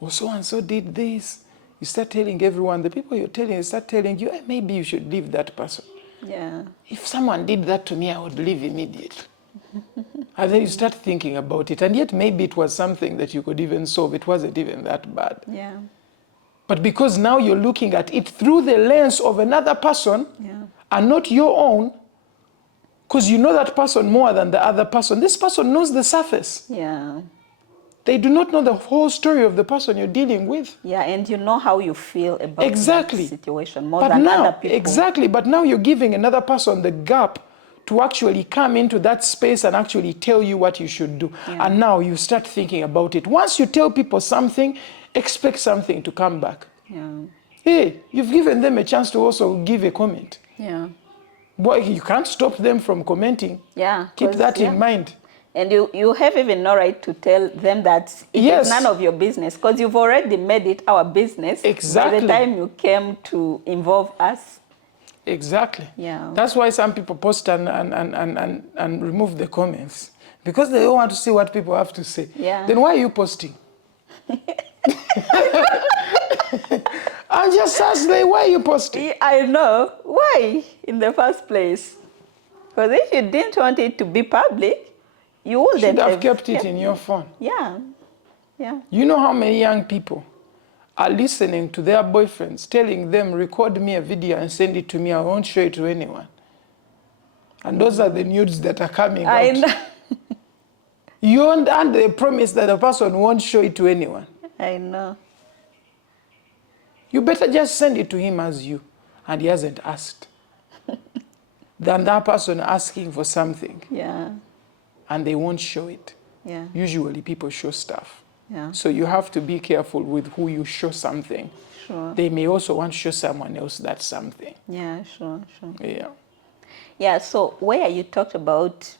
Oh, so-and-so did this. You start telling everyone, the people you're telling, start telling you, maybe you should leave that person. Yeah. If someone did that to me, I would leave immediately. And then you start thinking about it. And yet maybe it was something that you could even solve. It wasn't even that bad. Yeah. But because now you're looking at it through the lens of another person and not your own, because you know that person more than the other person. This person knows the surface. Yeah. They do not know the whole story of the person you're dealing with. Yeah, and you know how you feel about Exactly. that situation more than other people. Exactly, but now you're giving another person the gap to actually come into that space and actually tell you what you should do. Yeah. And now you start thinking about it. Once you tell people something, expect something to come back. Yeah. Hey, you've given them a chance to also give a comment. Yeah. Boy, you can't stop them from commenting. Yeah. Keep that in mind. And you have even no right to tell them that it is none of your business, because you've already made it our business. Exactly. By the time you came to involve us. Exactly. Yeah. That's why some people post and remove the comments, because they don't want to see what people have to say. Yeah. Then why are you posting? I'm just asking, why are you posting? I know. Why in the first place? Because if you didn't want it to be public, you wouldn't should have kept it in your phone. Yeah. Yeah. You know how many young people are listening to their boyfriends, telling them, record me a video and send it to me, I won't show it to anyone. And those are the nudes that are coming out. I know. You're under a promise that the person won't show it to anyone. I know. You better just send it to him as you, and he hasn't asked, than that person asking for something Yeah. and they won't show it. Yeah. Usually people show stuff. Yeah. So you have to be careful with who you show something. Sure. They may also want to show someone else that something. Yeah, sure, sure. Yeah. Yeah, so where you talked about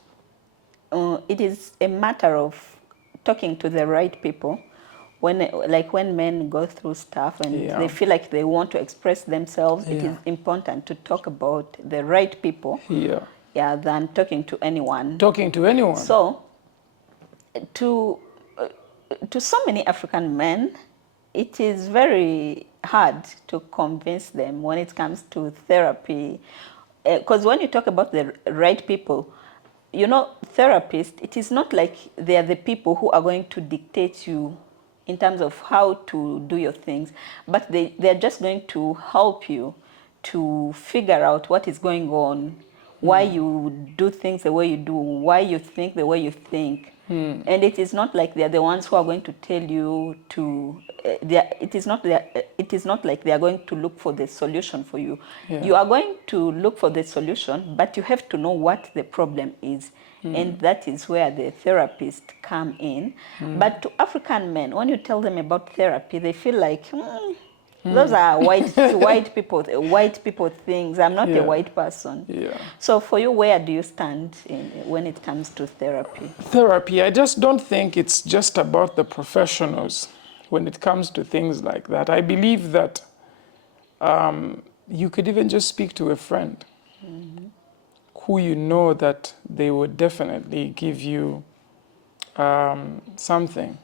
it is a matter of talking to the right people. When men go through stuff and Yeah. they feel like they want to express themselves, it Yeah. is important to talk about the right people, Yeah. yeah, than talking to anyone. Talking to anyone. So, to so many African men, it is very hard to convince them when it comes to therapy. Because when you talk about the right people, you know, therapists, it is not like they are the people who are going to dictate you in terms of how to do your things, but they're just going to help you to figure out what is going on, why you do things the way you do, why you think the way you think. And it is not like they're the ones who are going to tell you to, it is not like they are going to look for the solution for you. Yeah. You are going to look for the solution, but you have to know what the problem is. And that is where the therapists come in. But to African men, when you tell them about therapy, they feel like, those are white people things. I'm not Yeah. a white person. Yeah. So for you, where do you stand when it comes to therapy? Therapy, I just don't think it's just about the professionals when it comes to things like that. I believe that you could even just speak to a friend who you know that they would definitely give you something.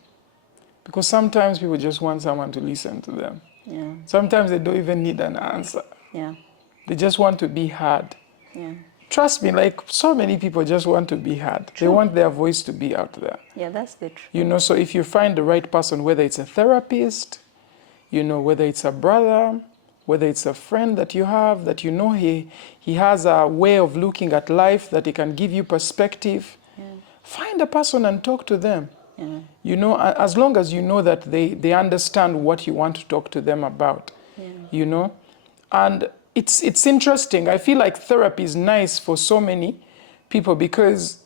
Because sometimes people just want someone to listen to them. Yeah, Sometimes they don't even need an answer. yeah, They just want to be heard. yeah. Trust me, like so many people just want to be heard. They want their voice to be out there. Yeah, that's the truth. You know, so if you find the right person, whether it's a therapist, you know, whether it's a brother, whether it's a friend that you have, that you know he has a way of looking at life, that he can give you perspective, find a person and talk to them. Yeah. You know, as long as you know that they understand what you want to talk to them about, you know. And it's interesting. I feel like therapy is nice for so many people because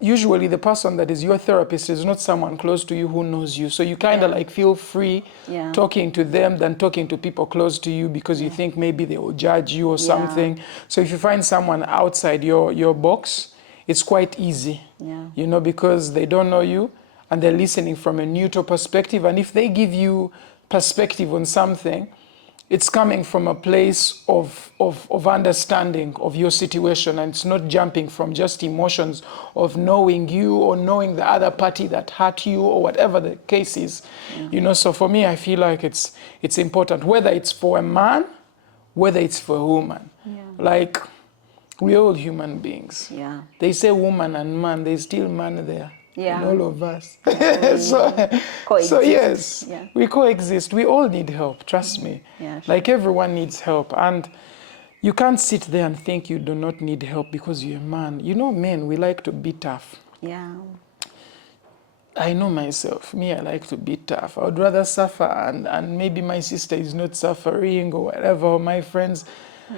usually the person that is your therapist is not someone close to you who knows you. So you kind of like feel free talking to them than talking to people close to you because you think maybe they will judge you or something. So if you find someone outside your box, it's quite easy, you know, because they don't know you and they're listening from a neutral perspective. And if they give you perspective on something, it's coming from a place of understanding of your situation, and it's not jumping from just emotions of knowing you or knowing the other party that hurt you or whatever the case is. You know, so for me, I feel like it's important, whether it's for a man, whether it's for a woman. Like, we're all human beings. Yeah. They say woman and man, there's still man there. Yeah. In all of us. Coexist. So yes, Yeah. we coexist. We all need help, trust me. Yeah, sure. Like everyone needs help. And you can't sit there and think you do not need help because you're a man. You know, men, we like to be tough. Yeah. I know myself. Me, I like to be tough. I would rather suffer and maybe my sister is not suffering or whatever, or my friends.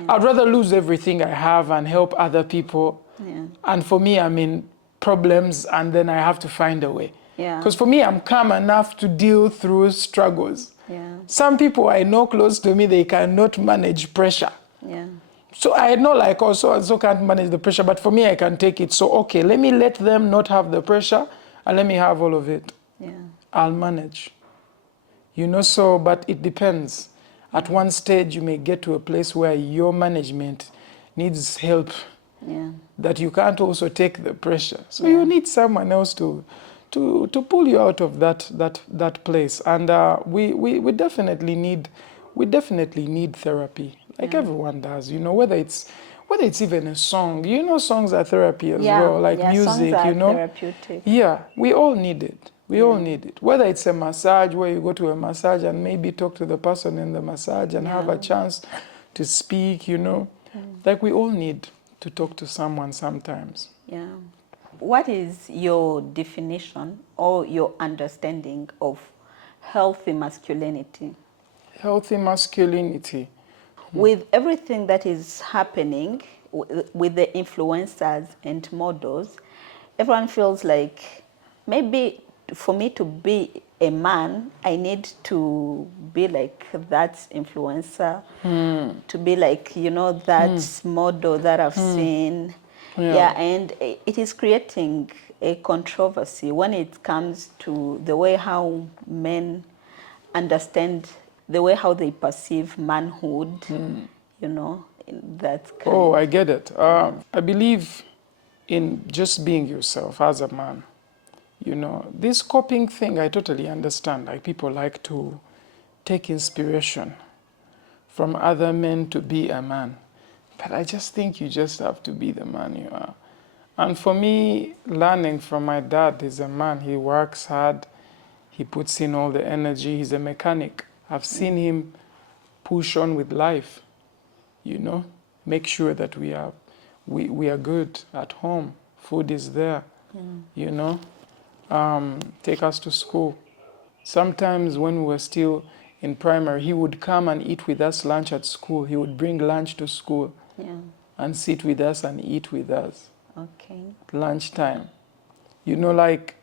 I'd rather lose everything I have and help other people. Yeah. And for me, I'm in problems and then I have to find a way. Yeah. Because for me, I'm calm enough to deal through struggles. Yeah. Some people I know close to me, they cannot manage pressure. Yeah. So I know like also and so can't manage the pressure, but for me, I can take it. So, okay, let me let them not have the pressure and let me have all of it. Yeah. I'll manage. You know, so, but it depends. At one stage, you may get to a place where your management needs help, that you can't also take the pressure. So you need someone else to pull you out of that place. And we definitely need therapy, like everyone does. You know, whether it's even a song. You know, songs are therapy as well, like music. Songs are you know, therapeutic. yeah, we all need it. We all need it. Whether it's a massage where you go to a massage and maybe talk to the person in the massage and have a chance to speak, you know. Like we all need to talk to someone sometimes. Yeah. What is your definition or your understanding of healthy masculinity? Healthy masculinity. With everything that is happening with the influencers and models, everyone feels like maybe for me to be a man, I need to be like that influencer, to be like, that model that I've seen. Yeah. Yeah, and it is creating a controversy when it comes to the way how men understand, the way how they perceive manhood, in that Oh, kind. I get it. I believe in just being yourself as a man. This copying thing, I totally understand. Like people like to take inspiration from other men to be a man. But I just think you just have to be the man you are. And for me, learning from my dad, he's a man. He works hard. He puts in all the energy. He's a mechanic. I've seen him push on with life, make sure that we are good at home. Food is there, you know, take us to school. Sometimes when we were still in primary, he would come and eat with us lunch at school. He would bring lunch to school Yeah. and sit with us and eat with us Okay. at lunchtime. Like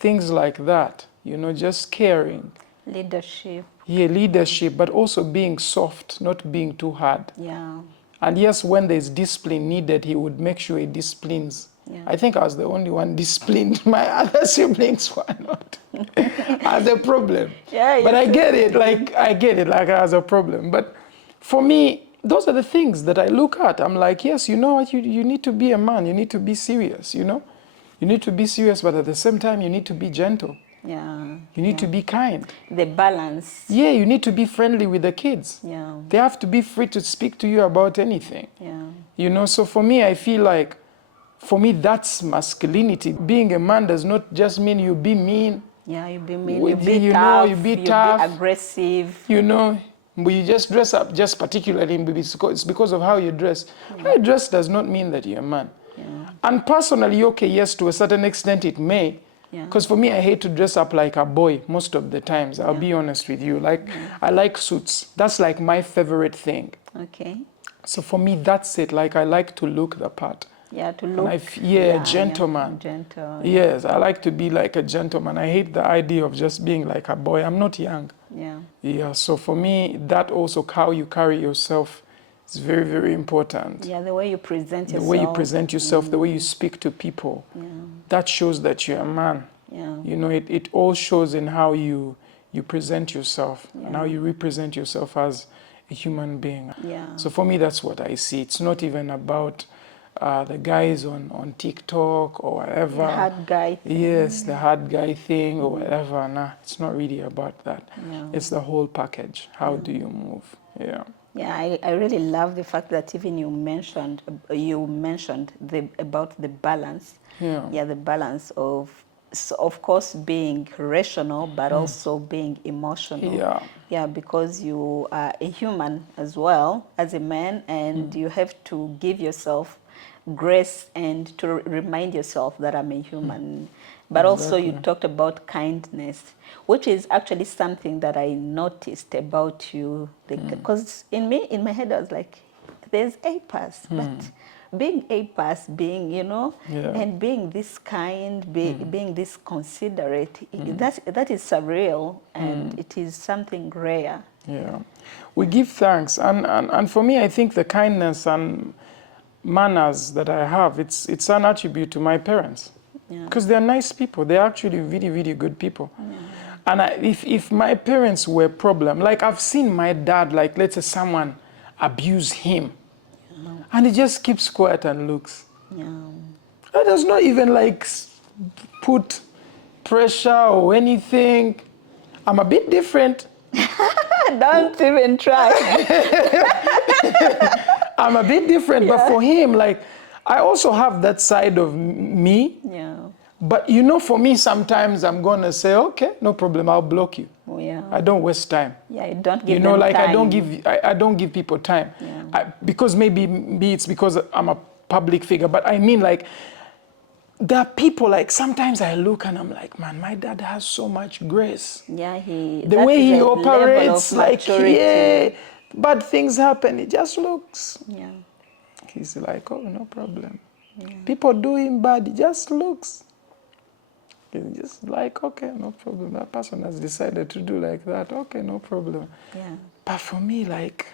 things like that, just caring. Leadership. Yeah, leadership, but also being soft, not being too hard. Yeah. And yes, when there's discipline needed, he would make sure he disciplines. Yeah. I think I was the only one disciplined. My other siblings were not. I had a problem. Yeah, But I too. get it, like I was a problem. But for me, those are the things that I look at. I'm like, yes, you know what, you need to be a man, you need to be serious, You need to be serious, but at the same time, you need to be gentle. Yeah. You need to be kind. The balance. Yeah, you need to be friendly with the kids. Yeah. They have to be free to speak to you about anything. Yeah. So for me, I feel like, for me, that's masculinity. Being a man does not just mean you be mean. Yeah, you be mean, you With be you tough, you be you tough. be aggressive. But you just dress up, just particularly it's because of how you dress. How you dress does not mean that you're a man. Yeah. And personally, okay, yes, to a certain extent it may. Yeah. Because for me, I hate to dress up like a boy most of the times. I'll be honest with you. Like, I like suits. That's like my favorite thing. Okay. So for me, that's it. Like, I like to look the part. Yeah, to And look. gentleman. Gentle. Yes, I like to be like a gentleman. I hate the idea of just being like a boy. I'm not young. Yeah. Yeah, so for me, that also how you carry yourself is very, very important. Yeah, the way you present yourself. The way you present yourself, the way you speak to people, Yeah. that shows that you're a man. Yeah. It all shows in how you present yourself and how you represent yourself as a human being. Yeah. So for me, that's what I see. It's not even about the guys on TikTok or whatever. The hard guy thing. Yes, the hard guy thing or whatever. Nah, it's not really about that. Yeah. It's the whole package. How do you move? Yeah. Yeah, I really love the fact that even you mentioned about the balance. Yeah. Yeah, the balance of course being rational, but also being emotional. Yeah. Yeah, because you are a human as well as a man, and you have to give yourself grace and to remind yourself that I'm a human. But also you talked about kindness, which is actually something that I noticed about you. Because in my head I was like, there's A pass, but being A pass, being, and being this kind, being this considerate, that is surreal, and it is something rare. Yeah. We give thanks. And for me, I think the kindness and manners that I have, it's an attribute to my parents. Because they're nice people. They're actually really, really good people. And if my parents were a problem, like I've seen my dad, like let's say someone abuse him, and he just keeps quiet and looks. Yeah. That does not even like put pressure or anything. I'm a bit different. Don't even try. I'm a bit different, but for him, like, I also have that side of me. Yeah. But for me, sometimes I'm gonna say, okay, no problem, I'll block you. Oh, yeah. I don't waste time. Yeah, you don't give them like time. I don't give people time. Yeah. Because maybe it's because I'm a public figure, but I mean like there are people, like sometimes I look and I'm like, man, my dad has so much grace. Yeah, The that way is he a level operates, of like, maturity. yeah, bad things happen. He just looks. Yeah. He's like, oh, no problem. People do him bad, he just looks. He's just like, okay, no problem. That person has decided to do like that. Okay, no problem. Yeah. But for me, like,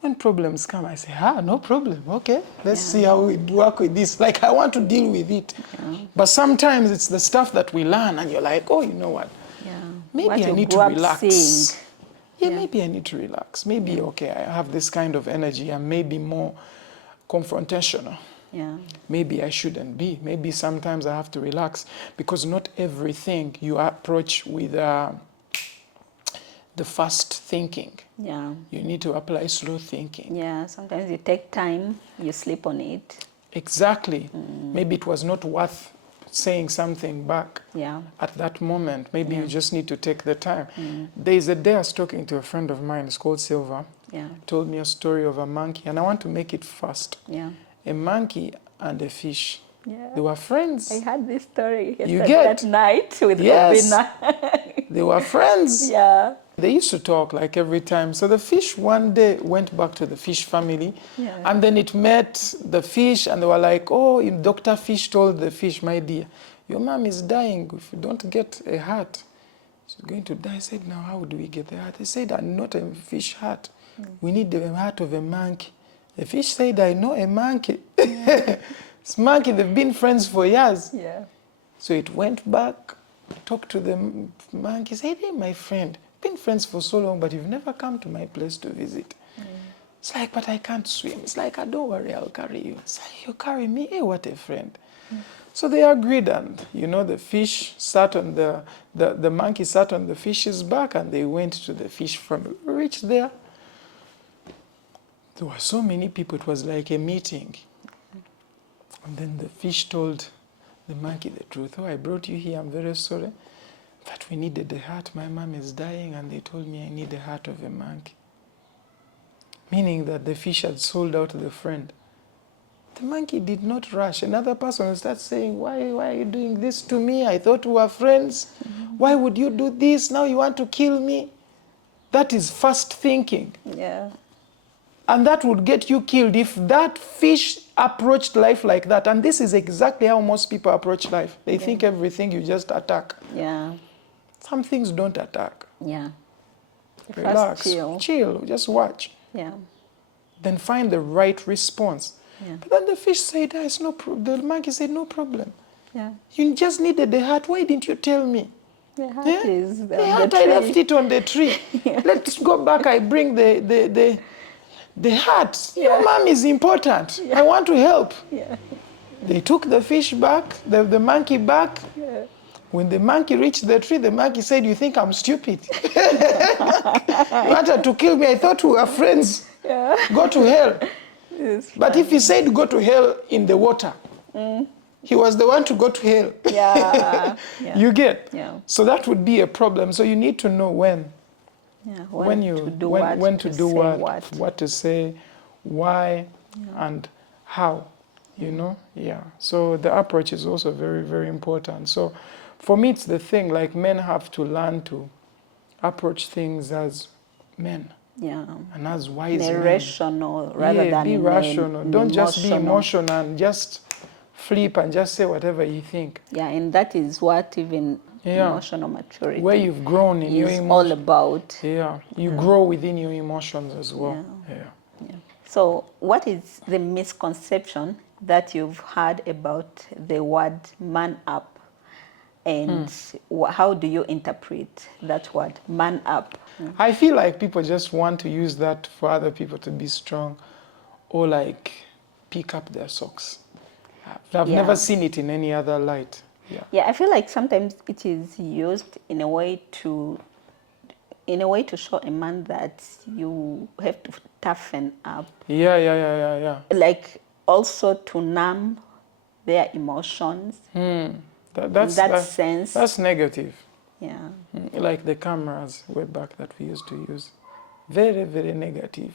when problems come, I say, no problem. Okay, let's see how we work with this. Like, I want to deal with it. Yeah. But sometimes it's the stuff that we learn and you're like, oh, you know what? Yeah. Maybe What I you need grew to up relax. seeing. Yeah, Yeah. maybe I need to relax. Maybe, okay, I have this kind of energy. I'm maybe more confrontational. Yeah. Maybe I shouldn't be. Maybe sometimes I have to relax, because not everything you approach with the fast thinking. Yeah. You need to apply slow thinking. Yeah. Sometimes you take time, you sleep on it. Exactly. Maybe it was not worth saying something back Yeah. at that moment. Maybe Yeah. you just need to take the time. There is a day I was talking to a friend of mine, it's called Silva. Yeah. Told me a story of a monkey, and I want to make it fast. Yeah. A monkey and a fish. Yeah. They were friends. I had this story You yesterday get? at night with Yes. Obina. They were friends. Yeah. They used to talk like every time. So the fish one day went back to the fish family, Yeah. and then it met the fish, and they were like, oh, Dr. Fish told the fish, my dear, your mom is dying. If you don't get a heart, she's going to die. I said, now how do we get the heart? They said, not a fish heart. We need the heart of a monkey. The fish said, I know a monkey. This monkey, they've been friends for years. Yeah. So it went back, talked to the monkey, said, hey, my friend, been friends for so long, but you've never come to my place to visit. It's like, but I can't swim. It's like, don't worry, I'll carry you. It's like, you carry me? Hey, what a friend. So they agreed, and, the fish sat on the monkey sat on the fish's back, and they went to the fish family. Reached there. There were so many people, it was like a meeting. And then the fish told the monkey the truth. Oh, I brought you here, I'm very sorry. But we needed the heart. My mom is dying, and they told me I need the heart of a monkey. Meaning that the fish had sold out the friend. The monkey did not rush. Another person would start saying, why are you doing this to me? I thought we were friends. Why would you do this? Now you want to kill me? That is fast thinking. Yeah. And that would get you killed if that fish approached life like that. And this is exactly how most people approach life. They think everything you just attack. Yeah. Some things don't attack. Yeah. Relax, First chill, just watch. Yeah. Then find the right response. Yeah. But then the fish said, it's no the monkey said, no problem. Yeah. You just needed the heart. Why didn't you tell me? The heart Yeah? is The heart, I left it on the tree. Yeah. Let's go back. I bring the heart. Yeah. Your mom is important. I want to help. Yeah. They took the fish back, the monkey back. Yeah. When the monkey reached the tree, the monkey said, you think I'm stupid? You wanted to kill me. I thought we were friends. Yeah. Go to hell. It's But if he said go to hell in the water, he was the one to go to hell. Yeah. Yeah. You get? Yeah. So that would be a problem. So you need to know when. Yeah. When to do what to say, why, and how, Yeah. So the approach is also very, very important. So for me, it's the thing, like men have to learn to approach things as men. Yeah. And as wise In a men. rational rather than be in rational. Don't just be emotional. emotional and just flip and just say whatever you think. Yeah, and that is what even emotional maturity where you've grown in your is emotions. all about. Yeah, you grow within your emotions as well. Yeah. So what is the misconception that you've heard about the word man up? And how do you interpret that word, man up? I feel like people just want to use that for other people to be strong or like pick up their socks. I've never seen it in any other light. Yeah, I feel like sometimes it is used in a way to show a man that you have to toughen up. Yeah. Like also to numb their emotions. In that sense. That's negative. Yeah. Like the cameras way back that we used to use. Very, very negative.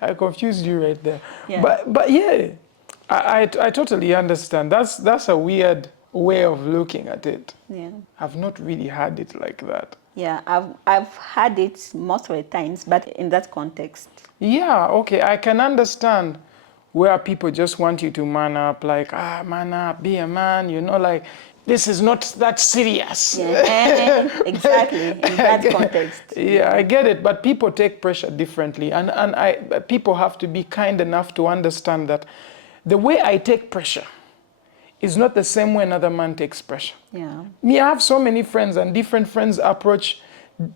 I confused you right there. Yeah. But yeah, I totally understand. That's a weird way of looking at it. Yeah. I've not really had it like that. Yeah, I've had it most of the times, but in that context. Yeah, okay, I can understand where people just want you to man up, like, man up, be a man, like, this is not that serious. Yeah, exactly, in that context. Yeah, I get it, but people take pressure differently, and people have to be kind enough to understand that the way I take pressure is not the same way another man takes pressure. Yeah. Me, I have so many friends, and different friends approach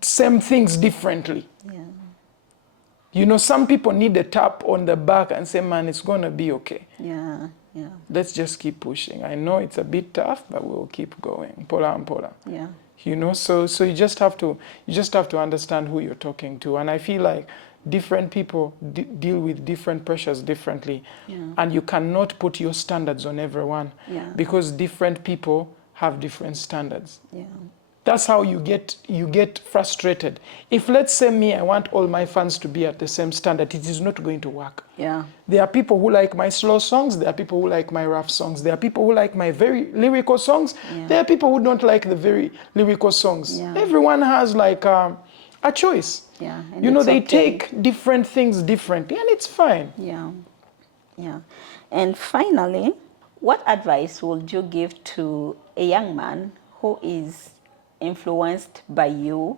same things differently. Yeah. Some people need a tap on the back and say, man, it's going to be okay. Yeah, yeah. Let's just keep pushing. I know it's a bit tough, but we'll keep going. Pola and pola. Yeah. So you just have to understand who you're talking to. And I feel like different people deal with different pressures differently. Yeah. And you cannot put your standards on everyone. Yeah. Because different people have different standards. Yeah. That's how you get frustrated. If, let's say me, I want all my fans to be at the same standard, it is not going to work. Yeah. There are people who like my slow songs. There are people who like my rough songs. There are people who like my very lyrical songs. Yeah. There are people who don't like the very lyrical songs. Yeah. Everyone has like a choice. Yeah. And They okay. take different things differently, and it's fine. Yeah. Yeah. And finally, what advice would you give to a young man who is influenced by you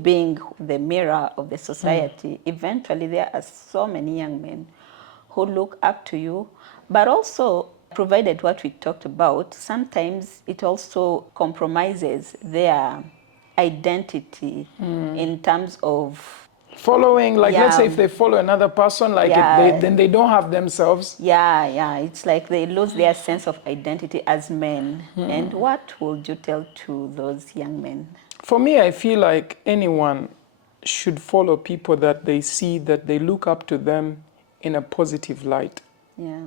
being the mirror of the society? Eventually, there are so many young men who look up to you, but also, provided what we talked about, sometimes it also compromises their identity in terms of Following, like, let's say Yeah. if they follow another person, like Yeah. then they don't have themselves. yeah, it's like they lose their sense of identity as men. And what would you tell to those young men? For me, I feel like anyone should follow people that they see, that they look up to them in a positive light. Yeah.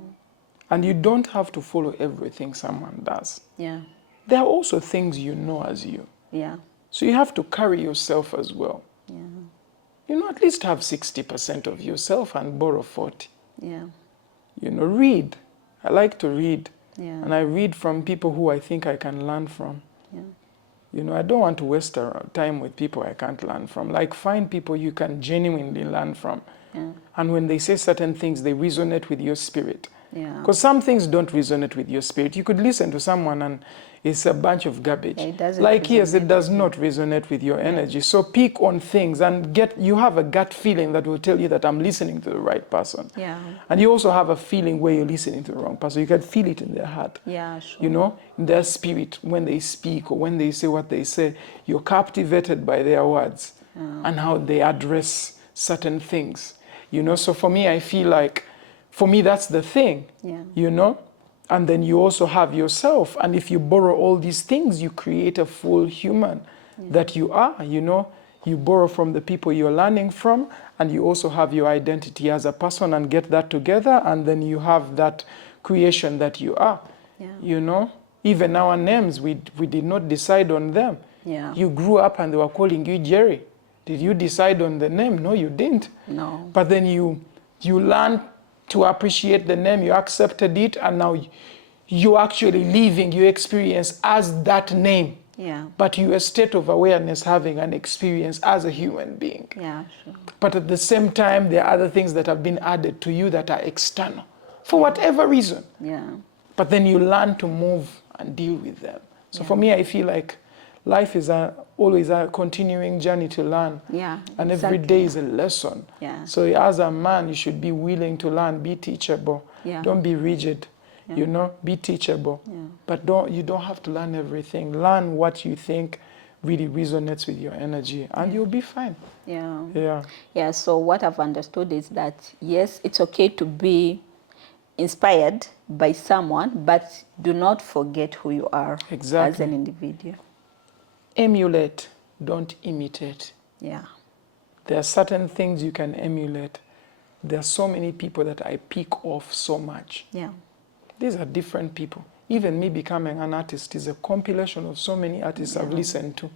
And you don't have to follow everything someone does. Yeah. There are also things you know as you. Yeah. So you have to carry yourself as well. Yeah. At least have 60% of yourself and borrow 40. Yeah. Read. I like to read. Yeah. And I read from people who I think I can learn from. Yeah. I don't want to waste time with people I can't learn from. Like, find people you can genuinely learn from. Yeah. And when they say certain things, they resonate with your spirit. Yeah. Because some things don't resonate with your spirit. You could listen to someone and it's a bunch of garbage. Yeah, it doesn't like, yes, it resonate does not resonate with your energy. So pick on things and you have a gut feeling that will tell you that I'm listening to the right person. Yeah. And you also have a feeling where you're listening to the wrong person. You can feel it in their heart. Yeah, sure. In their spirit, when they speak or when they say what they say, you're captivated by their words and how they address certain things. So for me, I feel like, for me, that's the thing. Yeah. And then you also have yourself. And if you borrow all these things, you create a full human that you are. You borrow from the people you're learning from, and you also have your identity as a person and get that together, and then you have that creation that you are. Yeah. Even our names, we did not decide on them. Yeah. You grew up and they were calling you Jerry. Did you decide on the name? No, you didn't. No. But then you learned to appreciate the name, you accepted it, and now you're actually living your experience as that name. Yeah. But you're a state of awareness having an experience as a human being. Yeah, sure. But at the same time, there are other things that have been added to you that are external, for whatever reason. Yeah. But then you learn to move and deal with them. So for me, I feel like life is always a continuing journey to learn. Yeah. And every day is a lesson. Yeah. So as a man, you should be willing to learn, be teachable. Yeah. Don't be rigid. Yeah. Be teachable. Yeah. But you don't have to learn everything. Learn what you think really resonates with your energy, and you'll be fine. Yeah. Yeah. Yeah, so what I've understood is that, yes, it's okay to be inspired by someone, but do not forget who you are Exactly. as an individual. Emulate, don't imitate. Yeah. There are certain things you can emulate. There are so many people that I pick off so much. Yeah. These are different people. Even me becoming an artist is a compilation of so many artists I've listened to.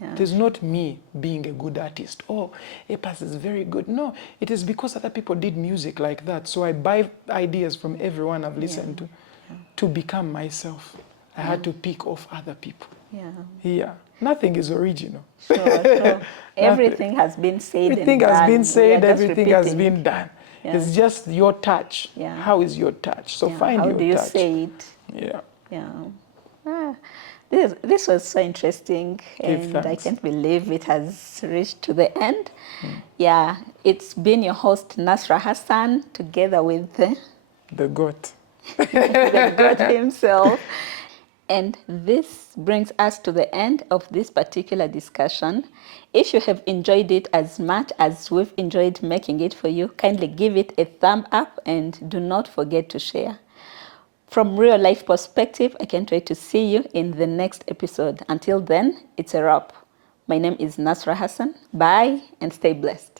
Yeah. It is not me being a good artist. Oh, Epas is very good. No, it is because other people did music like that. So I buy ideas from everyone I've listened to become myself. I had to pick off other people. Yeah. Yeah. Nothing is original. Sure, sure. Nothing. Everything has been said Everything and has done. been We are said, just everything has repeating. been done. Yeah. It's just your touch. Yeah. How is your touch? So Yeah. find How your do you touch. say it? Yeah. Yeah. Ah, this was so interesting, Give and I thanks. can't believe it has reached to the end. Yeah, it's been your host Nasra Hassan together with The goat. the God himself. And this brings us to the end of this particular discussion. If you have enjoyed it as much as we've enjoyed making it for you, kindly give it a thumb up and do not forget to share. From real life perspective, I can't wait to see you in the next episode. Until then, it's a wrap. My name is Nasra Hassan. Bye and stay blessed.